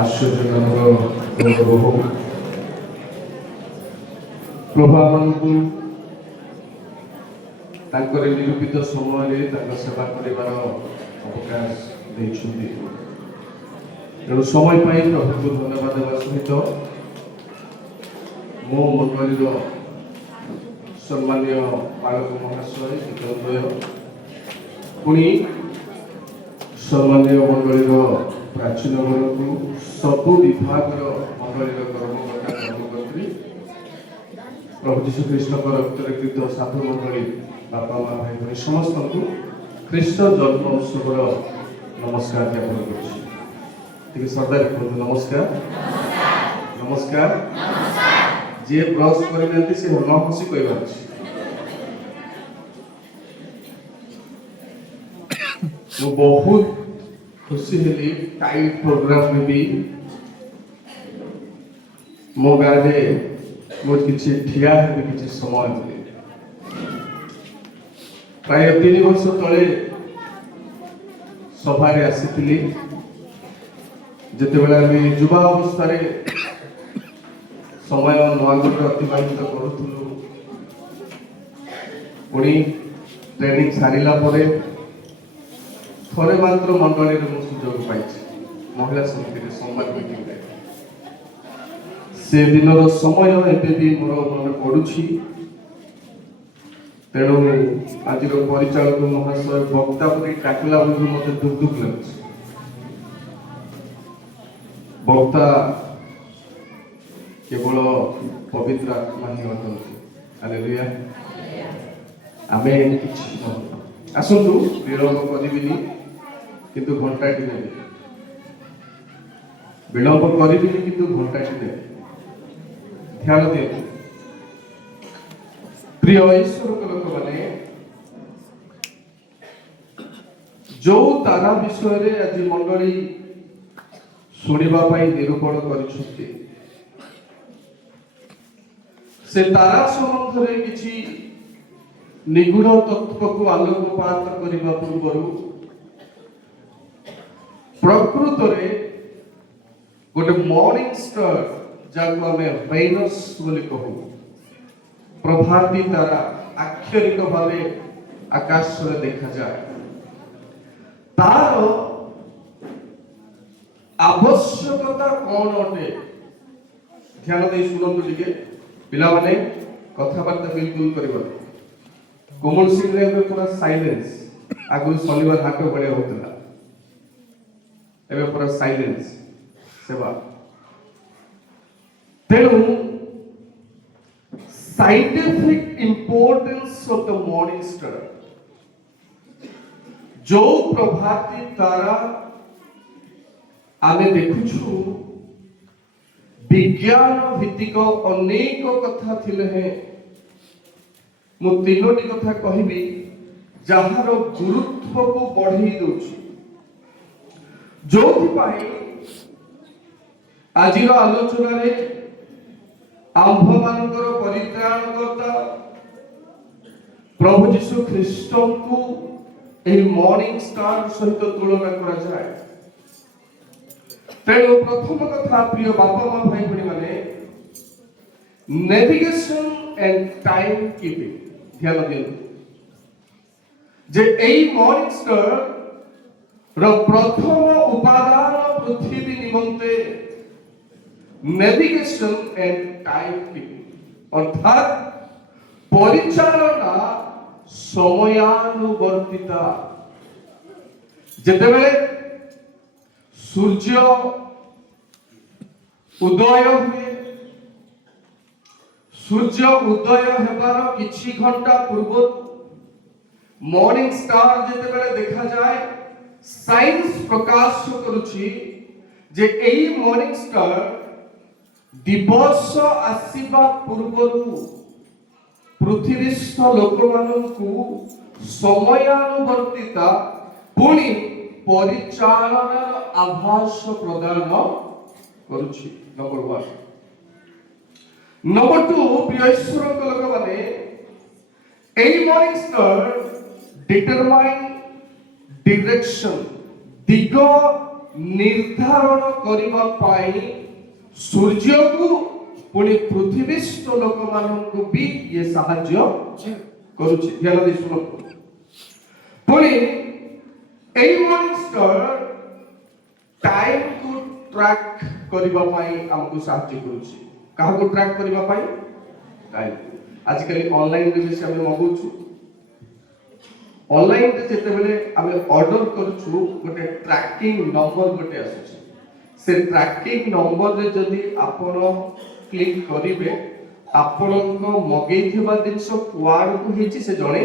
ଆଶ୍ଚର୍ଯ୍ୟଜନକ ବହୁ ପ୍ରଭାବଙ୍କୁ ତାଙ୍କର ନିରୂପିତ ସମୟରେ ତାଙ୍କ ସେବା କରିବାର ଅବକାଶ ଦେଇଛନ୍ତି। ତେଣୁ ସମୟ ପାଇଁ ପ୍ରଭୁଙ୍କୁ ଧନ୍ୟବାଦ ଦେବା ସହିତ ମୋ ମଣ୍ଡଳୀର ସମ୍ମାନୀୟ ପାଳକ ମହାଶୟ ବିଦ୍ୟାଳୟ ପୁଣି ସମ୍ମାନୀୟ ମଣ୍ଡଳୀର ପ୍ରାଚୀନ ବର୍ଗକୁ ସବୁ ବିଭାଗର ମଣ୍ଡଳୀର କର୍ମକର୍ତ୍ତା କର୍ମକର୍ତ୍ରୀ ପ୍ରଭୁ ଯୀଶୁ ଖ୍ରୀଷ୍ଟଙ୍କ ରକ୍ତରେ କୃତ ସାଧୁ ମଣ୍ଡଳୀ ବାପା ମା ଭାଇ ଭଉଣୀ ସମସ୍ତଙ୍କୁ ଖ୍ରୀଷ୍ଟ ଜନ୍ମ ଉତ୍ସବର ନମସ୍କାର ଜ୍ଞାପନ କରୁଛି। ଟିକେ ଶ୍ରଦ୍ଧାରେ କୁହନ୍ତୁ ନମସ୍କାର ନମସ୍କାର। ଯିଏ ବ୍ରଶ କରିନାହାନ୍ତି ସେ ନ ହସି କହିବାର ଅଛି। ମୁଁ ବହୁତ ଖୁସି ହେଲି ଟାଇଟ୍ ପ୍ରୋଗ୍ରାମରେ ବି ମୋ ଗାଁରେ ମୁଁ କିଛି ଠିଆ ହେବି କିଛି ସମୟ ମିଳେ। ପ୍ରାୟ 3 ବର୍ଷ ତଳେ ସଭାରେ ଆସିଥିଲି, ଯେତେବେଳେ ଆମେ ଯୁବା ଅବସ୍ଥାରେ ସମୟ ନୂଆଗଡ଼ରେ ଅତିବାହିତ କରୁଥିଲୁ। ପୁଣି ଟ୍ରେନିଂ ସାରିଲା ପରେ ଥରେ ମାତ୍ର ମଣ୍ଡଳୀରେ ମୁଁ ସୁଯୋଗ ପାଇଛି ମହିଳା ସମିତିରେ ସମ୍ବାଦ ମିଟିଂରେ। ସେ ଦିନର ସମୟ ଏବେ ବି ମୋର ମନେ ପଡୁଛି। ତେଣୁ ଆଜିର ପରିଚାଳକ ମହାଶୟ ବକ୍ତା ପରି ଡାକିଲା ବେଳକୁ ମୋତେ ଦୁଃଖ ଦୁଃଖ ଲାଗୁଛି। ବକ୍ତା କେବଳ ପବିତ୍ର ଆତ୍ମା ହିଁ ଅଟନ୍ତି। ହାଲେଲୁୟା। ଆମେ କିଛି ଆସନ୍ତୁ, ବିଳମ୍ବ କରିବିନି, କିନ୍ତୁ ଘଣ୍ଟାଟି ନେବି। ବିଳମ୍ବ କରିବିନି, କିନ୍ତୁ ଘଣ୍ଟାଟି ନେବି। ଧ୍ୟାନ ଦିଅନ୍ତୁ ପ୍ରିୟ ଈଶ୍ୱରଙ୍କ ଲୋକମାନେ, ଯୋଉ ତାରା ବିଷୟରେ ଆଜି ମଣ୍ଡଳୀ ଶୁଣିବା ପାଇଁ ନିରୂପଣ କରିଛନ୍ତି, ସେ ତାରା ସମ୍ବନ୍ଧରେ କିଛି ନିଗୁଢ଼ ତତ୍ତ୍ୱକୁ ଆଲୋକପାତ କରିବା ପୂର୍ବରୁ ପ୍ରକୃତରେ ଗୋଟେ ମର୍ଣ୍ଣିଂ ଷ୍ଟାର, ଯାହାକୁ ଆମେ ଭେନସ୍ ବୋଲି କହୁ, ପ୍ରଭାତୀ ତାରା ଆକ୍ଷରିକ ଭାବେ ଆକାଶରେ ଦେଖାଯାଏ। ତାର ଆବଶ୍ୟକତା କଣ ଅଟେ? ଧ୍ୟାନ ଦେଇ ଶୁଣନ୍ତୁ ଟିକେ ପିଲାମାନେ, କଥାବାର୍ତ୍ତା ବିଲକୁଲ କରିବନି। କୋମଳ ସିଂରେ ଏବେ ପୁରା ସାଇଲେନ୍ସ। ଆଗରୁ ଶନିବାର ହାଟ ଭଳିଆ ହଉଥିଲା, ଏବେ ପୁରା ସାଇଲେନ୍ସ ସେବା। ତେଣୁ scientific importance of the morning star, ଯୋଉ ପ୍ରଭାତୀ ତାରା ଆମେ ଦେଖୁଛୁ, ବିଜ୍ଞାନ ଭିତ୍ତିକ ଅନେକ କଥା ଥିଲେ ହେଁ ମୁଁ 3ଟି କଥା କହିବି ଯାହାର ଗୁରୁତ୍ୱକୁ ବଢେଇ ଦଉଛି, ଯୋଉଥିପାଇଁ ଆଜିର ଆଲୋଚନାରେ ଆମ୍ଭମାନଙ୍କର ପରିତ୍ରାଣକର୍ତ୍ତା ପ୍ରଭୁ ଯୀଶୁ ଖ୍ରୀଷ୍ଟଙ୍କୁ ଏହି ମର୍ଣ୍ଣିଂ ଷ୍ଟାର ସହିତ ତୁଳନା କରାଯାଏ। ତେଣୁ ପ୍ରଥମ କଥା, ପ୍ରିୟ ବାପା ମା ଭାଇ ଭଉଣୀ ମାନେ, ନେଭିଗେସନ ଏଣ୍ଡ ଟାଇମ କିପିଂ, ଧ୍ୟାନ ଦିଅନ୍ତୁ ଯେ ଏହି ମର୍ଣ୍ଣିଂ ଷ୍ଟାର ର ପ୍ରଥମ ଉପାଦାନ ପୃଥିବୀ ନିମନ୍ତେ ନେଭିଗେସନ ଏଣ୍ଡ ଟାଇମ କିପିଂ, ଅର୍ଥାৎ ପରିଚାଳନା ସମୟାনুବର୍ତ୍ତିତା। ଯେତେବେଳେ ସୂର୍ଯ୍ୟ ଉଦୟ ହୁଏ, ସୂର୍ଯ୍ୟ ଉଦୟ ହେବାର କିଛି ଘଣ୍ଟା ପୂର୍ବରୁ ମର୍ଣ୍ଣିଂ ଷ୍ଟାର ଯେତେବେଳେ ଦେଖାଯାଏ, ସାଇନ୍ସ ପ୍ରକାଶ କରୁଛି ଯେ ଏହି ମର୍ଣ୍ଣିଂ ଷ୍ଟାର ଦିବସ ଆସିବା ପୂର୍ବରୁ ପୃଥିବୀସ୍ଥ ଲୋକମାନଙ୍କୁ ସମୟାନୁବର୍ତ୍ତିତା ପୁଣି ପରିଚାଳନାର ଆଭାସ ପ୍ରଦାନ କରୁଛି। ନମ୍ବର 1। ନମ୍ବର 2, ପ୍ରିୟ ଈଶ୍ୱରଙ୍କ ଲୋକମାନେ, ଏହି ମର୍ଣ୍ଣିଂ ଷ୍ଟାର ଡିଟରମାଇନ୍ ଡିରେକ୍ସନ, ଦିଗ निर्धारण करबा पाई सूर्य को पुणी पृथ्वीस्थ लोक मानक भी ये साहाय्य करूछि। ध्यान दे सुनो पुणी एई मॉर्निंग स्टार टाइम को ट्रैक करबा पाई हमको साहाय्य करूछि। काहा को ट्रैक करबा पाई? टाइम। आजकल ऑनलाइन रे भी हम मगुछु। ऑनलाइन रे जेते बेले हम ऑर्डर करछु गोटे ट्रैकिंग नंबर गोटे आसुछि। से ट्रैकिंग नंबर रे जदी आपण क्लिक करिवे आपनको मगेइथिबा दिनस क्वाड को हेछि से जणे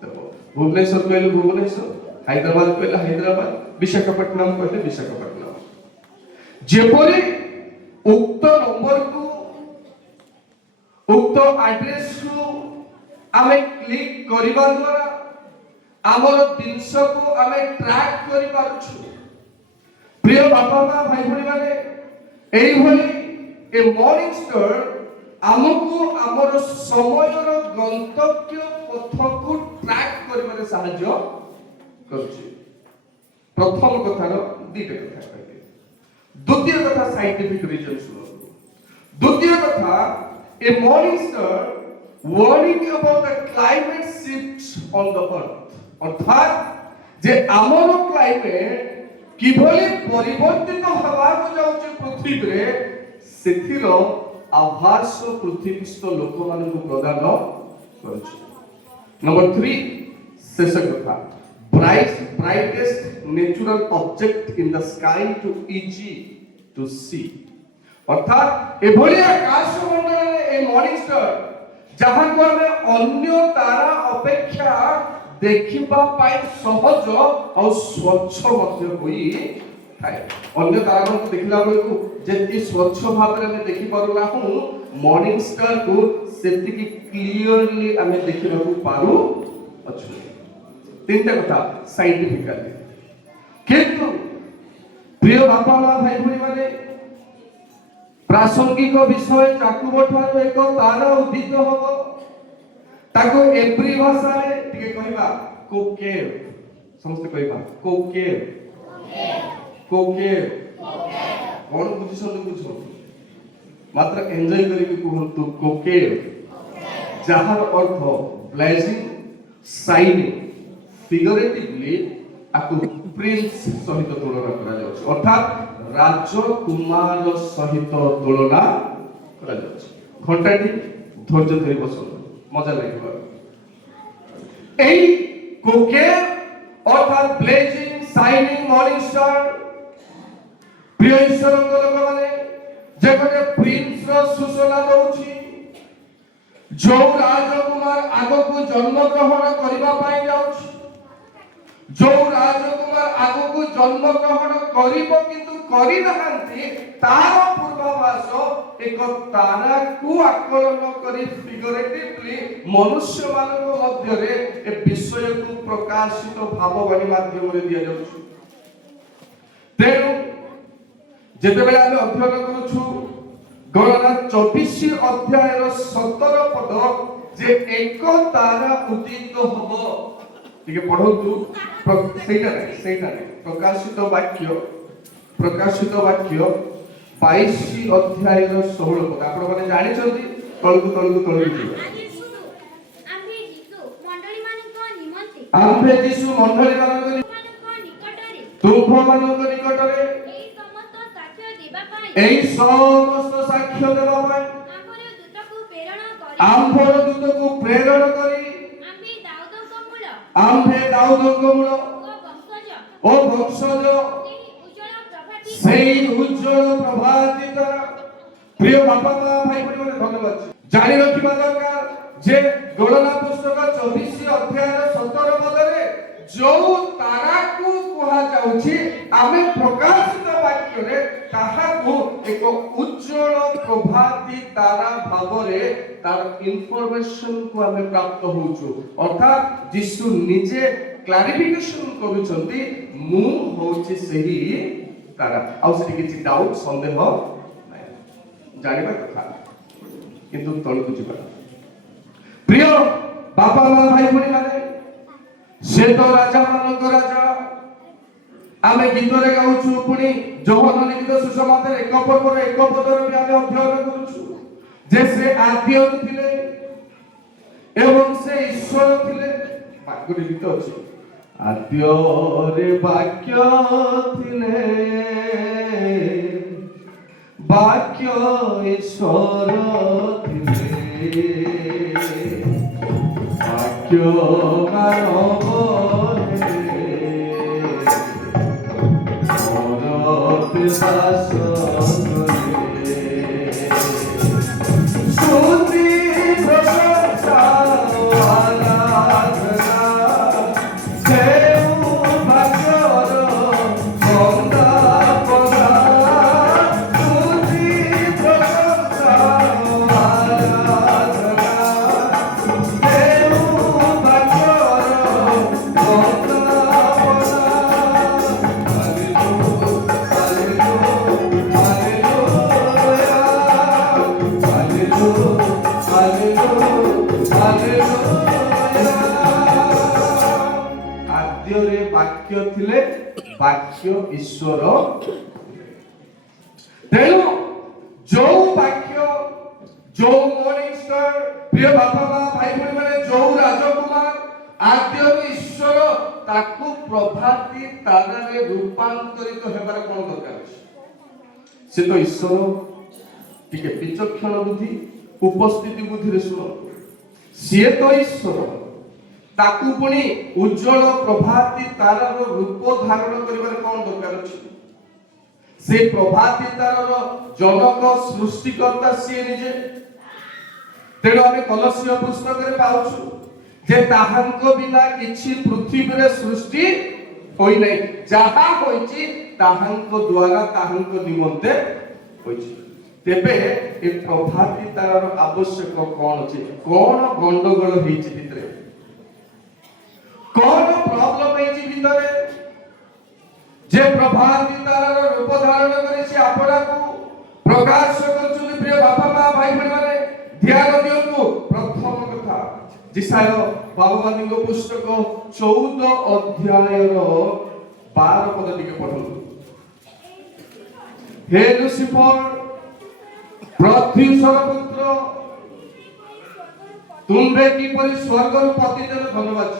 देबो। भुवनेश्वर कहले भुवनेश्वर, हैदराबाद कहले हैदराबाद, विशाखापट्टनम कहले विशाखापट्टनम। जेपरि उक्त नंबर को उक्त एड्रेस को आमे क्लिक करिबा द्वारा आमर दिनस को आमे ट्रैक करि पारुछु। प्रिय बापा मां भाई भणी माने एई भली ए मॉर्निंग स्टार हमको आमर समयर गंतव्य पथ को ट्रैक करिबारे सहाय्य करूछि। प्रथम कथार दीटे कथा कहले। द्वितीय कथा साइंटिफिक रीजन सुनो। द्वितीय कथा a morning star warning about the climate shifts on the earth। अर्थात जे आमर क्लाइमेट किभली परिवर्तित हवाको जाउछि पृथ्वी रे सेथिर आभास पृथ्वीस्थ लोक मानक प्रदान करूछि। नंबर 3 शेष कथा brightest natural object in the sky too easy to see. अर्थात एभली आकाश मंडल रे ए मॉर्निंग स्टार जहां को हमें अन्य तारा अपेक्षा देखिबा पाई सहज और स्वच्छ मध्य होई थाए। अन्य तारा को देखला बेलू जेति स्वच्छ भाव रे हमें देखि पारुला हूं मॉर्निंग स्टार को सेति की क्लियरली हमें देखिबा को पारु अछि। तीनटा कथा साइंटिफिकली। किंतु प्रिय बापा मां भाई भणी माने प्रासंगिक विषय चाकुब ठारो एक तारा उदित होबो ताको एप्री भाषा रे टिके कहबा कोकेव। समस्त कहबा कोकेव कोकेव कोन बुझि सब बुझो मात्र एन्जॉय करी के कहंतु कोकेव जहार अर्थ ब्लेजिंग शाइनिंग फिगरेटिवली आकु प्रिंस सहित तुलना करा जाउछ। अर्थात राजकुमार सहित तुलना करा जाउछ। घंटाटी धैर्य धरि बसो मजा লাগিব। এই কোকে অর্থাৎ ব্লেজিং শাইনিং মর্নিং স্টার প্রিয় ঈশ্বরଙ୍କ ଲୋକମାନେ যে ଗୋଟେ ପ୍ରିନ୍ସ ର ସୂଚନା ଦଉଛି ଯୋଉ ରାଜକୁମାର ଆଗକୁ ଜନ୍ମ ଗ୍ରହଣ କରିବା ପାଇଁ ଯାଉଛି। ଯୋଉ ରାଜକୁମାର ଆଗକୁ ଜନ୍ମ ଗ୍ରହଣ କରିବ କିନ୍ତୁ କରି ନାହାନ୍ତି ତାର ପୂର୍ବାଭାସ ଏକ ତାରାକୁ ଆକଳନ କରି ଫିଗରେଟିଭଲି ମନୁଷ୍ୟ ମାନଙ୍କ ମଧ୍ୟରେ ଏ ବିଷୟକୁ ପ୍ରକାଶିତ ଭାବବାଣୀ ମାଧ୍ୟମରେ ଦିଆଯାଉଛି। ତେଣୁ ଯେତେବେଳେ ଆମେ ଅଧ୍ୟୟନ କରୁଛୁ ଗଣନା 24 ଅଧ୍ୟାୟର 17 ପଦ ଯେ ଏକ ତାରା ଉଦିତ ହବ ଟିକେ ପଢନ୍ତୁ। ସେଇଟା ନାହିଁ ପ୍ରକାଶିତ ବାକ୍ୟ 22 ଅଧ୍ୟାୟର 16 ପଦ ଆପଣ ମାନେ ଜାଣିଛନ୍ତି। ତଳକୁ ଯିବା। ଆମ୍ଭେ ଯୀଶୁ ମଣ୍ଡଳୀ ମାନଙ୍କ ନିକଟରେ ଏହି ସମସ୍ତ ସାକ୍ଷ୍ୟ ଦେବା ପାଇଁ ଆମ୍ଭର ଦୂତକୁ ପ୍ରେରଣ କରି आम्भे दाऊदଙ୍କ ମୂଳ ଓ ବଂଶଜ ସେହି ଉଜ୍ଜଳ ପ୍ରଭାତି ଦ୍ୱାରା। ପ୍ରିୟ ବାପା ମା ଭାଇ ଭଉଣୀମାନେ ଧନ୍ୟବାଦ। ଜାଣି ରଖିବା ଦରକାର ଯେ ଗଣନା ପୁସ୍ତକ 24 ଅଧ୍ୟାୟର 17 ପଦରେ ଯୋଉ ତାରାକୁ କୁହାଯାଉଛି ଆମେ ପ୍ରକାଶିତ ବାକ୍ୟରେ ତାହାକୁ ଏକ ଉଜ୍ଜଳ ପ୍ରଭାତି ତାରା ଭାବରେ तार इनफॉरमेशन को हमें प्राप्त होउछु। अर्थात यीशु निजे क्लैरिफिकेशन करूछंती मु होछि सही तारा आ से किछि डाउट संदेह नै जानिबा कथा किंतु तळकु जिबा। प्रिय बापा मां भाई भणी माने से तो राजा मानक राजा आमे गीतरे गाउछु पुनी जोहन गीत सुषमाते एक पर्वर एक पदर भी आमे अध्ययन करूछु जे से आद्य थिले एवं से ईश्वर थिले बाक्य गीत अछि आद्य रे वाक्य थिले वाक्य ईश्वर थिले वाक्य मानव वाक्य थिले वाक्य ईश्वर तेणु जो वाक्य जो मॉर्निंग स्टार प्रिय बापा माँ भाई भौणी माने जो राजकुमार आद्य ईश्वर ताकू प्रभाती तारारे रूपांतरित हेबार कोन दरकार अछि से तो ईश्वर टिके विचक्षण बुद्धि उपस्थिति बुद्धि रे सुनो से तो ईश्वर ताकू पुणी उज्जवल प्रभाती तारार रूप धारण करिबार कोन दरकार अछि से प्रभाती तारार जनक सृष्टिकर्ता से निजे तेणु आमे कलसीय पुस्तक रे पाउछु जे ताहांको बिना किछि पृथ्वी रे सृष्टि होई नै जहा होईछि ताहांको द्वारा ताहांको निमंते होईछि तेबे ए प्रभाती तारार आवश्यक कोन अछि कोन गंडगोल हेछि भितरे कौन प्रॉब्लम है जी भीतर जे प्रभाती तारार रूप धारण करे से आपना को प्रकाश करछुनी प्रिय बापा माँ भाई भौणी माने ध्यान दियंतु प्रथम कथा जिसाय भगवान को पुस्तक 14 अध्याय रो 12 पद टिके पढु हे लुसिफर प्रत्युषर पुत्र तुमबे किपरि स्वर्ग रु पतित धन्यवाद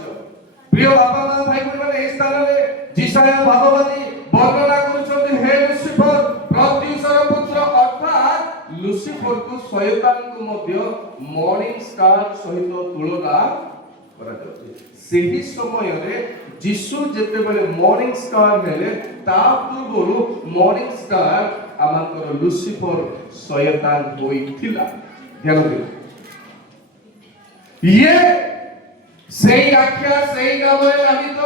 प्रिय बापा माँ भाई भौणी माने ए स्थान रे जिसाय भगवानी वर्णना करूछन्ति हे लुसिफर प्रत्युषर पुत्र अर्थात लुसिफर को शैतान को मध्य मॉर्निंग स्टार सहित तुलना करा जाउछि सेही समय रे यीशु जेते बेले मॉर्निंग स्टार हेले ता पूर्वरु मॉर्निंग स्टार आमाकर लुसिफर शैतान होइथिला ध्यान दियो ये सेही आख्या सेही नाम रे नामित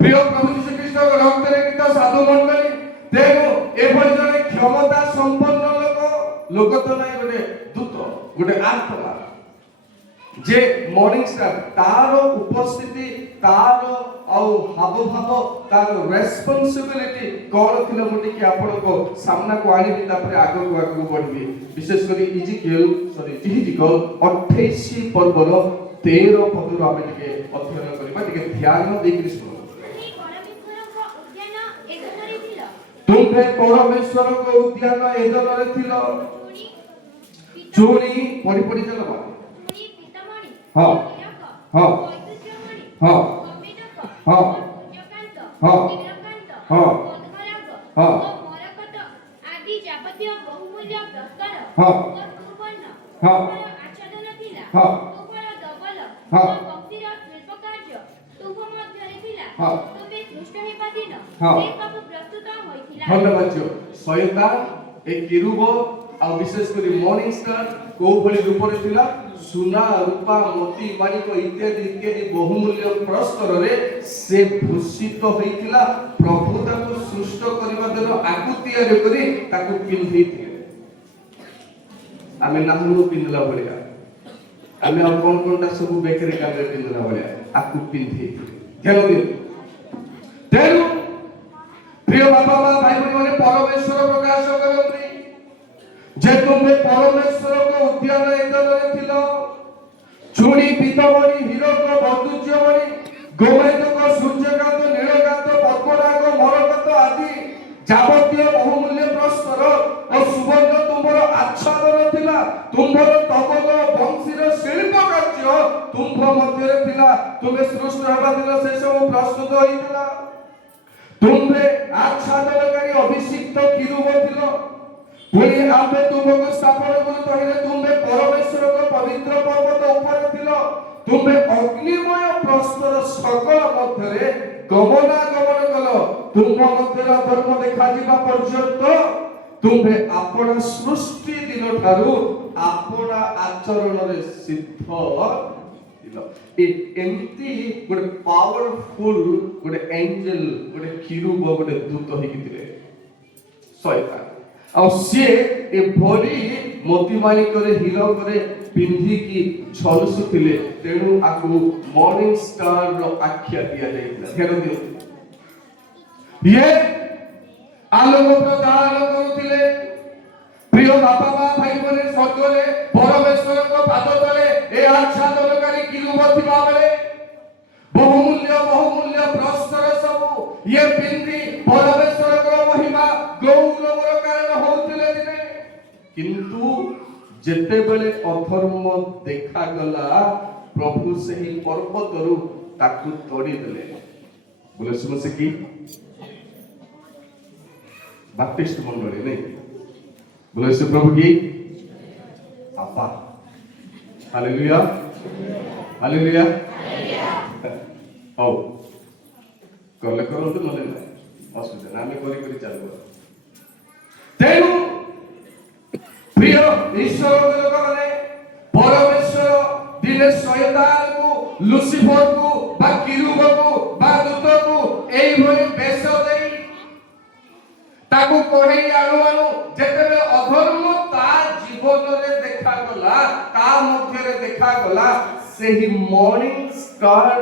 प्रिय प्रभु यीशु ख्रीष्ट रक्त रे कित साधु मंडली तेनु एभଳି जने क्षमता संपन्न लोक तो नै गोटे दूत गोटे आत्मा जे मॉर्निंग स्टार तार उपस्थिति तार औ हाव भाव तार रेस्पोंसिबिलिटी कोन थिला मोटी कि आपण को सामना को आनी तापर आगो को बढ़बी विशेष करी जिहिजिकल 28 पर्वर 13 पदर आमे टिके अध्ययन करबा टिके ध्यान दे कि सुनो तुमे परमेश्वर को उद्यान एदन रे थिलो चूड़ी पड़ी पड़ी चलबा हां हां हां हां हां हां हां आदि जापत्य बहुमूल्य प्रस्तर हां सुवर्ण हां आच्छादन थिला हां तुमर डबल हां भक्तिर शिल्प कार्य तुम मध्य रे थिला हां तुमे सृष्ट हेबा दिन ए सब प्रस्तुत होइथिला धन्यवाद शैतान ए किरूब आ विशेष करी मॉर्निंग स्टार को भली रूप रे थिला सुना रूपा मोती माणिक इत्यादि इत्यादि बहुमूल्य प्रस्तर रे से भूषित होइथिला प्रभु ताको सृष्ट करबा दर आकुतिया रे करी ताको पिंधिथिले आमे नाहनु पिंधला भलिया आमे और कोन कोनटा सब बेकरी काले पिंधला भलिया आकु पिंधि ध्यान दियो तेनु प्रिय बाबा माँ भाई भौणी माने परमेश्वर प्रकाश करंती जे तुमे परमेश्वर को उद्यान एदन रे थिलो चूड़ी पीतमणि हीरक बंधुज्यमणि गोमेदक सूर्यकांत नीलकांत पद्मराग ଚାଲିଥିଲା, ତୁମେ ସୃଷ୍ଟି ହେବା ଦିନ ସେ ସବୁ ପ୍ରସ୍ତୁତ ହୋଇଥିଲା। ତୁମେ ଆଚ୍ଛାଦନକାରୀ ଅଭିଷିକ୍ତ କିରୁବ ଥିଲ। ପୁଣି ଆମେ ତୁମକୁ ସ୍ଥାପନ କରୁ ତହିଁରେ ତୁମେ ପରମେଶ୍ୱରଙ୍କ ପବିତ୍ର ପର୍ବତ ଉପରେ ଥିଲ। ତୁମେ ଅଗ୍ନିମୟ ପ୍ରସ୍ତର ସକଳ ମଧ୍ୟରେ ଗମନାଗମନ କଲ। ତୁମ ମଧ୍ୟରେ ଅଧର୍ମ ଦେଖାଯିବା ପର୍ଯ୍ୟନ୍ତ ତୁମେ ଆପଣା ସୃଷ୍ଟି ଦିନ ଠାରୁ ଆପଣା ଆଚରଣରେ ସିଦ୍ଧ ଥିଲ। ଏମିତି ଗୋଟେ ପାୱାରଫୁଲ ଗୋଟେ ଏଞ୍ଜେଲ, ଗୋଟେ କିରୁବ, ଗୋଟେ ଦୂତ ହେଇକି ଥିଲେ ଶୈତାନ। ଆଉ ସିଏ ଏଭଳି ମୋତିମାଣିକରେ ହୀରକରେ ପିନ୍ଧିକି ଝଲସୁଥିଲେ, ତେଣୁ ଆକୁ ମର୍ଣ୍ଣିଂ ଷ୍ଟାରର ଆଖ୍ୟା ଦିଆଯାଇଥିଲା। ଧ୍ୟାନ ଦିଅନ୍ତୁ, ଇଏ ଆଲୋକ ପ୍ରଦାନ କରୁଥିଲେ। ପ୍ରିୟ ବାପା ମା ଭାଇ ମାନେ, ସ୍ୱର୍ଗରେ ପରମେଶ୍ୱରଙ୍କ ପାଦ ତଳେ ଏ ଆଚ୍ଛାଦନକାରୀ କିରୁବ ଥିବା ବେଳେ ବହୁମୂଲ୍ୟ ପ୍ରସ୍ତର ସବୁ ଇଏ ପିନ୍ଧି ପରମେଶ୍ୱରଙ୍କର ମହିମା ଗୌରବର କାରଣ ହଉଥିଲେ ଦିନେ। କିନ୍ତୁ ଯେତେବେଳେ ଅଧର୍ମ ଦେଖାଗଲା, ପ୍ରଭୁ ସେହି ପର୍ବତରୁ ତାକୁ ତଡ଼ିଦେଲେ। ବୋଲେ ସମସ୍ତେ କି ବାପ୍ଟିଷ୍ଟ ମଣ୍ଡଳୀ ନାଇଁ, बोले से प्रभु की आपा। Hallelujah, hallelujah. आओ करले करो तो नले ना असुविधा ना, आमे करी करी चालू करो। तेणु प्रिय ईश्वर लोक माने परमेश्वर दिने शयतान को, लुसिफर को, बा किरुब को, बा दूत को एई भली बेश देई ताकू कोहेई आनु आनु जेतेबे अधर्म ता जीवनरे देखागला, ता मध्यरे देखागला, सेही मॉर्निंग स्टार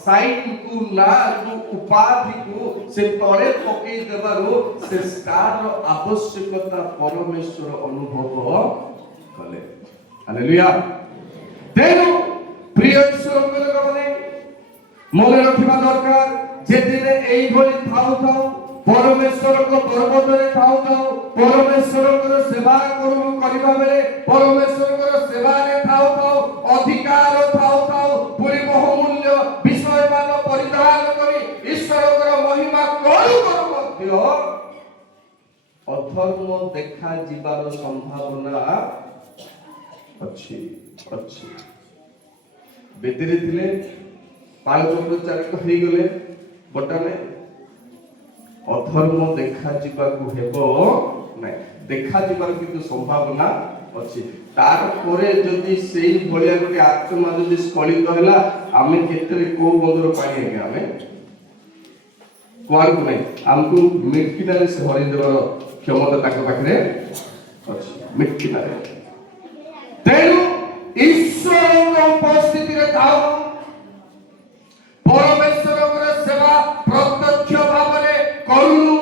साइन को ना को उपाधि को से तळे पकई देबारो से स्टार आवश्यकता परमेश्वर अनुभव कले। हालेलुया। तेनु प्रिय ईश्वर लोकमाने मने रखिबा दरकार, जे दिने एई भली थाउ थाउ परमेश्वर को पर्वतरे थाउ थाउ परमेश्वर को सेवा करिबा बेले, परमेश्वर को सेवा रे थाउ थाउ अधिकार थाउ थाउ पुरी बहुमूल्य विषयमान परिधान करी ईश्वर को महिमा करू मध्य अधर्म देखा जीवार संभावना अछि। बेदरे थिले पालक चारिक होई गले, बटाने अधर्म देखा जीवाकू हेबो नै, देखा जीवार किंतु संभावना अछि। तार परे जदि सेही भलिया गोटे आत्मा जदि स्खलित होला, आमे केतरे को बंदर पानी आगे आमे कोआर को नै, हमकु मिटकिनारे से हरि देवर क्षमता ताक पाखरे अछि, मिटकिनारे। तेनु ईश्वरक उपस्थिति रे थाउ परमेश्वरक सेवा प्रत्यक्ष भावरे करूनु,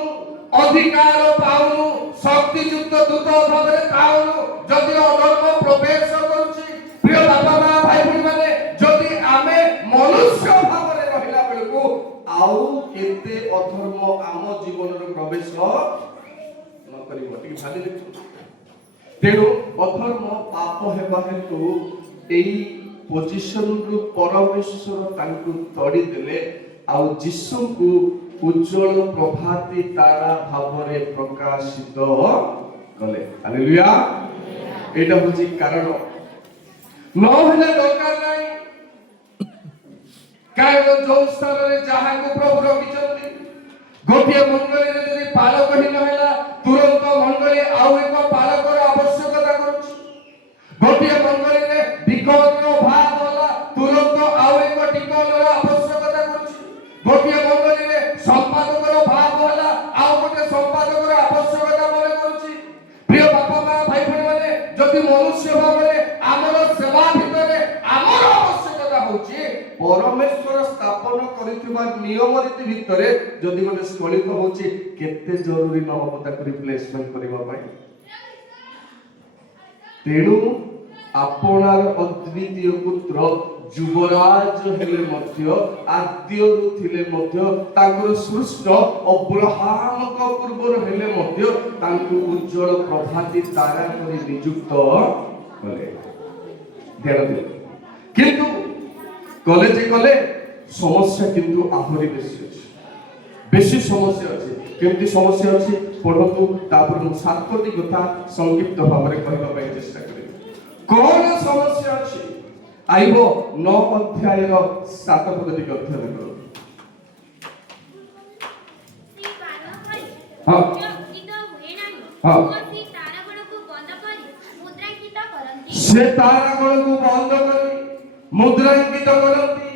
अधिकार पाउनु, शक्तियुक्त दूत भावरे थाउनु। जदि अधर्म प्रवेश करूछि, प्रिय बाबा मा भाई भई माने, जदि आमे मनुष्य भावरे रहिला बेलकु आउ केते अधर्म आम जीवन रे प्रवेश न करिवो, टी भाली देखु। तेनु अधर्म पाप हेबा हेतु एई पोजिशन रु परमेश्वर तांकु तड़ी देले, आउ यीशु को उज्जवल प्रभाती तारा भावरे प्रकाशित कले। हालेलुया। एटा होची कारण न हेले दरकार नाही, कारण जो स्थान रे जहा को प्रभु रखिचंती, गोटिए मंडली रे जदि पालक ही न होला, तुरंत मंडली आउ एक पालकर आवश्यकता करूची। गोटिए मंडली रे डिकनर भाग होला, तुरंत आउ एक डिकनर आवश्यकता करूची। गोटिए मंडली रे संपादकर भाग होला, आउ गोटे संपादकर आवश्यकता मने करूची। प्रिय बापा मा भाई भई माने, जदि मनुष्य भावरे आमर सेवा भितरे आमर आवश्यकता होची परमेश्वर स्थापन करिथिबा नियम रीति भितरे जदि गोटे स्खलित होची, केते जरूरी न होबो ताको रिप्लेसमेंट करिबा पई। तेणु आपणार अद्वितीय पुत्र युवराज हेले मध्य, आद्यरु थिले मध्य, तांकर सृष्ट अब्राहम को पूर्वर हेले मध्य, तांकु उज्जवल प्रभाती तारा करी नियुक्त कले। ध्यान दियो। किंतु कले समस्या किंतु आहरी बेसी समस्या अच्छे केमती समस्या अच्छे पढ़तु तापर मु सातटी कथा संक्षिप्त भाव में कहबा चेष्टा करिबे कौन समस्या अच्छे आइबो 9 अध्याय 7 पद टिक अध्ययन करो हां हां से तारा गण को बंद करी मुद्रांकित करती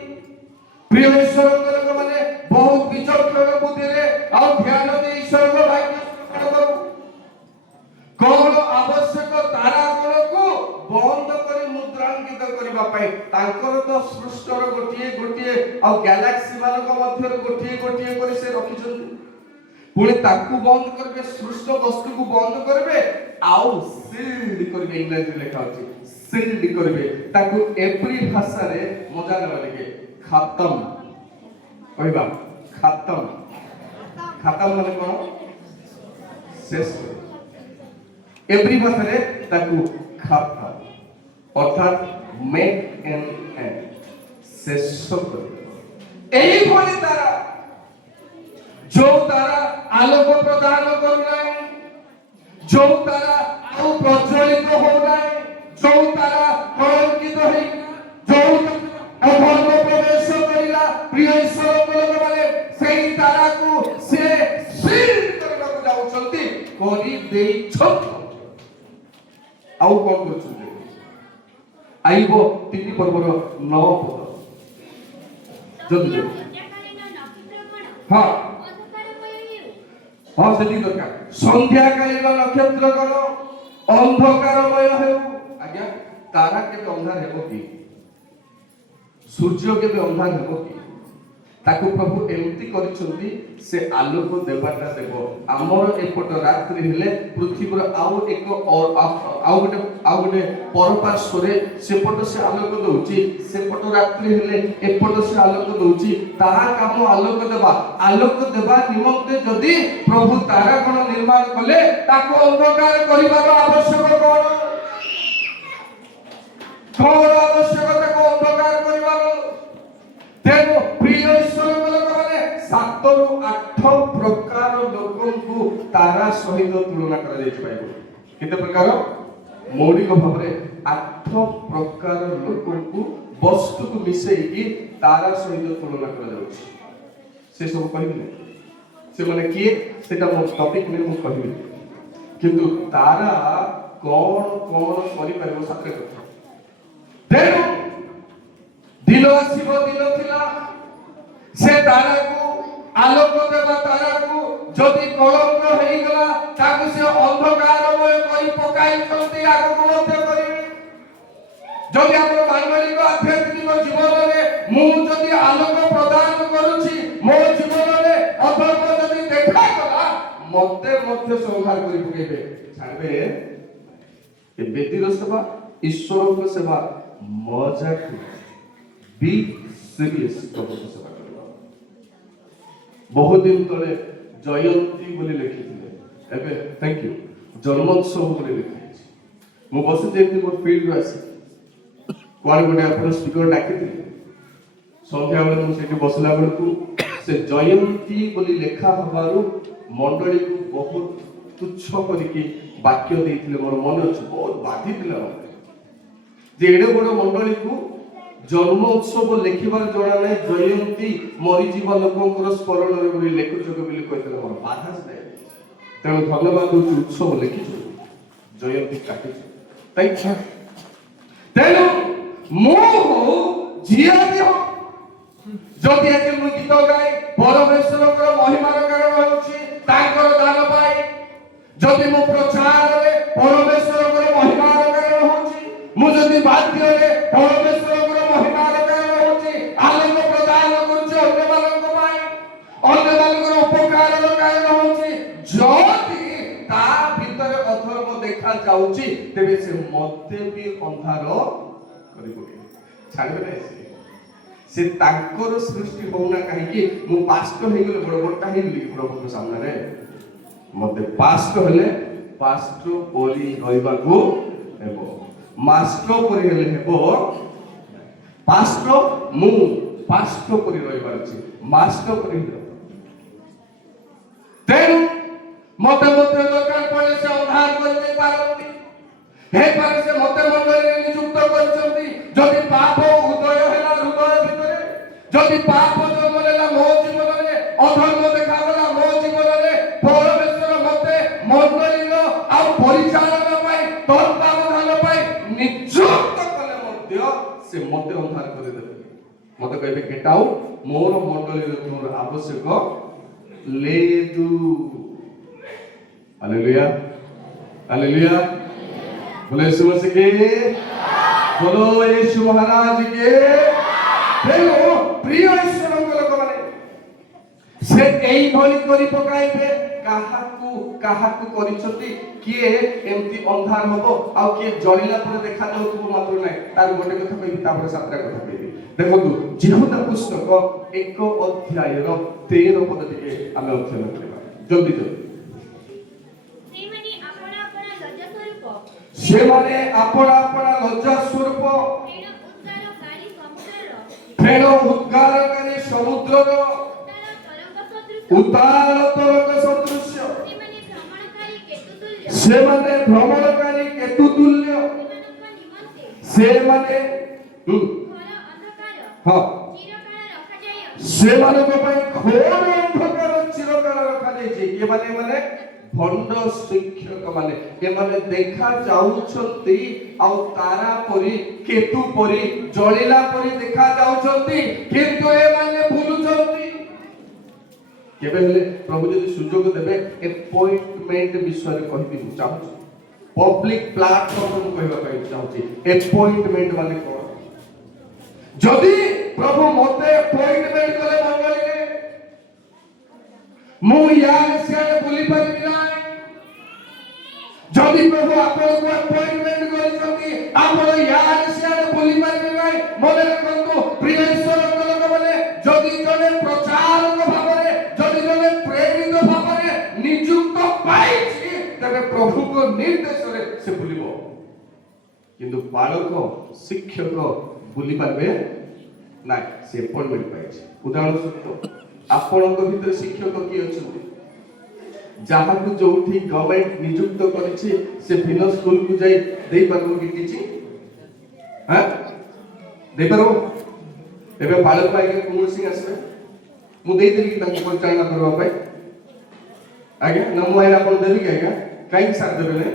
प्रिय ईश्वर माने बहुत विचक्षण बुद्धि रे और ध्यान दे ईश्वर को भाग्य कौन आवश्यक तारा गण को बंद करी मुद्रांकित करबा पाए तांकर तो सृष्टर गोटिए गोटिए और गैलेक्सी मानक मध्य गोटिए गोटिए करी से रखि छथि पुणी ताकू बंद करबे सृष्ट वस्तु को बंद करबे आउ सील्ड करबे इंग्लिश लिखा अछि सील्ड करबे ताकू एप्री भाषा रे मजा न लगे खत्म कहबा खत्म खत्म माने कोन शेष एप्री भाषा रे ताकू खत्म अर्थात मेक एन एंड शेष कर एही भली तारा जो तारा आलोक प्रदान करना जो तारा आउ प्रज्वलित होना जो तारा कलंकित है जो अधर्म प्रवेश करिला प्रिय ईश्वर लोक माने सेही तारा को से सील करबा को जाउछंती करी देई छत आउ कोन करछुते आइबो तीन पर्वर 9 पद जल्दी हां हाँ से दरकार संध्या कालीन नक्षत्र कौन अंधकारमय हेउ आज्ञा तारा के अंधार हेबो कि सूर्य के अंधार हेबो कि ताकू प्रभु एमती करिसंती से आलोक देवाटा देबो हमर एपट रात्रि हेले पृथ्वी पर आउ एक और आउ गोटे परपार्श्व रे सेपट से आलोक दउची सेपट रात्रि हेले एपट से आलोक दउची ताहा काम आलोक देबा निमंते जदी प्रभु तारा कोन निर्माण कले ताको अंधकार करिबार आवश्यक कोन आवश्यकता को अंधकार करिबार तेनो प्रिय ईश्वर लोक माने 7 रु 8 प्रकार लोकंकु तारा सहित तुलना करा जाय पाइबो केते प्रकार मौलिक भाव रे 8 प्रकार लोकंकु वस्तु को मिसेई कि तारा सहित तुलना करा जाउछि से सब कहिबे से माने किए सेटा मो टॉपिक में मु कहिबे किंतु तारा कोन कोन करि परबो सातरे कथा तेनो दिन आसीबो दिन थिला से तारा को आलोक देवा तारा को जदि कलंक हेई गला ताकू से अंधकारमय कहि पकाई छथि आगो मध्य करिवे जदि हमर मानवीय आध्यात्मिक जीवन रे मु जदि आलोक प्रदान करूची मो जीवन रे अधर्म जदि देखा गला मते मध्य संहार करि पकेबे छाड़बे ए बेदीर सेवा ईश्वर को सेवा मजाक बी सीरियस प्रभु सेवा करबा बहुत दिन तले जयंती बोली लिखिथिले एबे थैंक यू जन्मोत्सव बोली लिखिछि मु बस जेति मोर फील्ड रो आसी कोन गोटे अपन स्पीकर डाकिथिले संध्या बेले मु सेठी बसला बेलकू से जयंती बोली लेखा हबारु मंडली को बहुत तुच्छ करिके वाक्य देथिले मोर मन अछि बहुत बाधिथिले जे एडे बड़ मंडली को जन्म उत्सव लेखिबार जणा नै जयंती मरि जीवा लोकंकर स्मरण रे बोली लेखुछक बोली कहितले मोर बाधा नै तेणु धन्यवाद उत्सव लेखिछु जयंती काटिछु थैंक यू तेणु मो जिया भी हो जदि एके मु गीत गाई परमेश्वरकर महिमार कारण होछि तांकर दान पाई जदि मु प्रचार रे परमेश्वरकर महिमार कारण होछि मु जदि वाद्य रे परमेश्वरकर महिमार कारण होछि आनंद प्रदान करछि अन्य मानक पाई अन्य मानकर उपकार कारण होछि जदि ता भीतर अधर्म देखा जाउछि तेबे से मते भी अंधार करिबो छाड़बे नै से तांकर सृष्टि होना काहे कि मु पास्टर हे गेले बड़ बड़टा हे गेली प्रभु के सामने रे मते पास्टर हेले पास्टर बोली रहइबा को हेबो मास्टर परि हेले हेबो ପାଷ୍ଟର ମୁଁ ପାଷ୍ଟର କରି ରହିବାର ଅଛି, ମାଷ୍ଟର କରି ତେଣୁ ମତେ ମଧ୍ୟ ଦରକାର ପଡେ ସେ ଉଦ୍ଧାର କରିଦେଇ ପାରନ୍ତି, ହେଇପାରେ ସେ ମତେ ମଣ୍ଡଳୀରେ ନିଯୁକ୍ତ କରିଛନ୍ତି। ଯଦି ପାପ ଉଦୟ ହେଲା ହୃଦୟ ଭିତରେ, ଯଦି ପାପ ଜନ୍ମ ନେଲା ମୋ ଜୀବନରେ, ଅଧର୍ମ ଦେଖାଗଲା ମୋ ଜୀବନରେ, ପରମେଶ୍ୱର ମତେ ମଣ୍ଡଳୀର ଆଉ ପରିଚାଳନା ପାଇଁ ତତ୍ତ୍ୱାବଧାନ ପାଇଁ ନିଯୁକ୍ତ କଲେ ମଧ୍ୟ ସେ ମତେ ଉଦ୍ଧାର କରିଦେବେ। ମତେ କହିବେ ଗେଟ୍ ଆଉଟ୍, ମୋର ମଣ୍ଡଳୀରେ ତୋର ଆବଶ୍ୟକ లేదు। हालेलुया हालेलुया, बोलो यीशु मसीह के, बोलो यीशु महाराज के। तेणु प्रिय ईश्वरଙ୍କ ଲୋକମାନେ ସେ ଏଇ ଭଳି କରି ପକାଇବେ। କାହାକୁ କାହାକୁ କରିଛନ୍ତି, କିଏ ଏମିତି ଅନ୍ଧାର ହବ ଆଉ କିଏ ଜଳିଲା ପରେ ଦେଖା ଯାଉଥିବ ମାତ୍ର ନାହିଁ। ତାର ଗୋଟେ କଥା କହିବି, ତାପରେ ସାତଟା କଥା କହିବି। ଦେଖନ୍ତୁ ଜିହୁଦା ପୁସ୍ତକ 1 ଅଧ୍ୟାୟର 13 ପଦ ଟିକେ ଆମେ ଅଧ୍ୟୟନ କରିବା ଜଲ୍ଦି ଜଲ୍ଦି। ସେମାନେ ଆପଣା ଆପଣା ଲଜ୍ଜା ସ୍ୱରୂପ ଫେଣ ଉଦ୍ଗାରକାରୀ ସମୁଦ୍ରର ଉତ୍ତାଳ ତରଙ୍ଗ ସଦୃଶ୍ୟ, ସେମାନେ ଭ୍ରମଣକାରୀ କେତୁ ତୁଲ୍ୟ, ସେମାନେ ସେମାନଙ୍କ ପାଇଁ ଘୋର ଅନ୍ଧକାର ଚିରକାଳ ରଖାଯାଇଛି। ଏମାନେ ଭଣ୍ଡ ଶିକ୍ଷକ ମାନେ, ଏମାନେ ଦେଖା ଯାଉଛନ୍ତି ଆଉ ତାରା ପରି କେତୁ ପରି ଜଳିଲା ପରି ଦେଖା ଯାଉଛନ୍ତି, କିନ୍ତୁ ଏମାନେ ଭୁଲୁଛନ୍ତି। କେବେ ହେଲେ ପ୍ରଭୁ ଯଦି ସୁଯୋଗ ଦେବେ ଆପଏଣ୍ଟମେଣ୍ଟ ବିଷୟରେ କହିବି ମୁଁ ଚାହୁଁଛି, ପବ୍ଲିକ ପ୍ଲାଟଫର୍ମ ମୁଁ କହିବା ପାଇଁ ଚାହୁଁଛି ଆପଏଣ୍ଟମେଣ୍ଟ ମାନେ କଣ। ଯଦି ପ୍ରଭୁ ମତେ ଆପଏଣ୍ଟମେଣ୍ଟ କଲେ ମଣ୍ଡଳୀରେ, ମୁଁ ୟାଡେ ସିଆଡେ ବୁଲି ପାରିବି ନାହିଁ। ଯଦି ପ୍ରଭୁ ଆପଣଙ୍କୁ ଆପଏଣ୍ଟମେଣ୍ଟ କରିଛନ୍ତି, ଆପଣ ୟାଡେ ସିଆଡେ ବୁଲି ପାରିବେ ନାହିଁ। ମନେ ରଖନ୍ତୁ ପ୍ରିୟ ଈଶ୍ୱରଙ୍କ ଲୋକମାନେ, ଯଦି ଜଣେ ପ୍ରଚାରକ ଭାବରେ, ଯଦି ଜଣେ ପ୍ରେରିତ ଭାବରେ ନିଯୁକ୍ତ ପାଇଛି, ତେବେ ପ୍ରଭୁଙ୍କ ନିର୍ଦ୍ଦେଶରେ ସେ ବୁଲିବ। କିନ୍ତୁ ବାଳକ ଶିକ୍ଷକ ବୁଲି ପାରିବେ ନାହିଁ, ସେ ଆପଏଣ୍ଟମେଣ୍ଟ ପାଇଛି। ଉଦାହରଣ ସ୍ୱରୂପ ଆପଣଙ୍କ ଭିତରେ ଶିକ୍ଷକ କିଏ ଅଛନ୍ତି, ଯାହାକୁ ଯୋଉଠି ଗଭର୍ଣ୍ଣମେଣ୍ଟ ନିଯୁକ୍ତ କରିଛି ସେ ଭିନ୍ନ ସ୍କୁଲକୁ ଯାଇ ଦେଇପାରିବ କି କିଛି? ଦେଇପାରିବ? ଏବେ ବାଳକ ଆଜ୍ଞା କୁମୁଳ ସିଂ ଆସିବେ, ମୁଁ ଦେଇଦେବି କି ତାଙ୍କୁ ପରିଚାଳନା କରିବା ପାଇଁ? ଆଜ୍ଞା ନା ମୁଁ ଆଜ୍ଞା ଆପଣ ଦେବି କି? ଆଜ୍ଞା କାହିଁକି ସାର୍ ଦେବେ ନାହିଁ?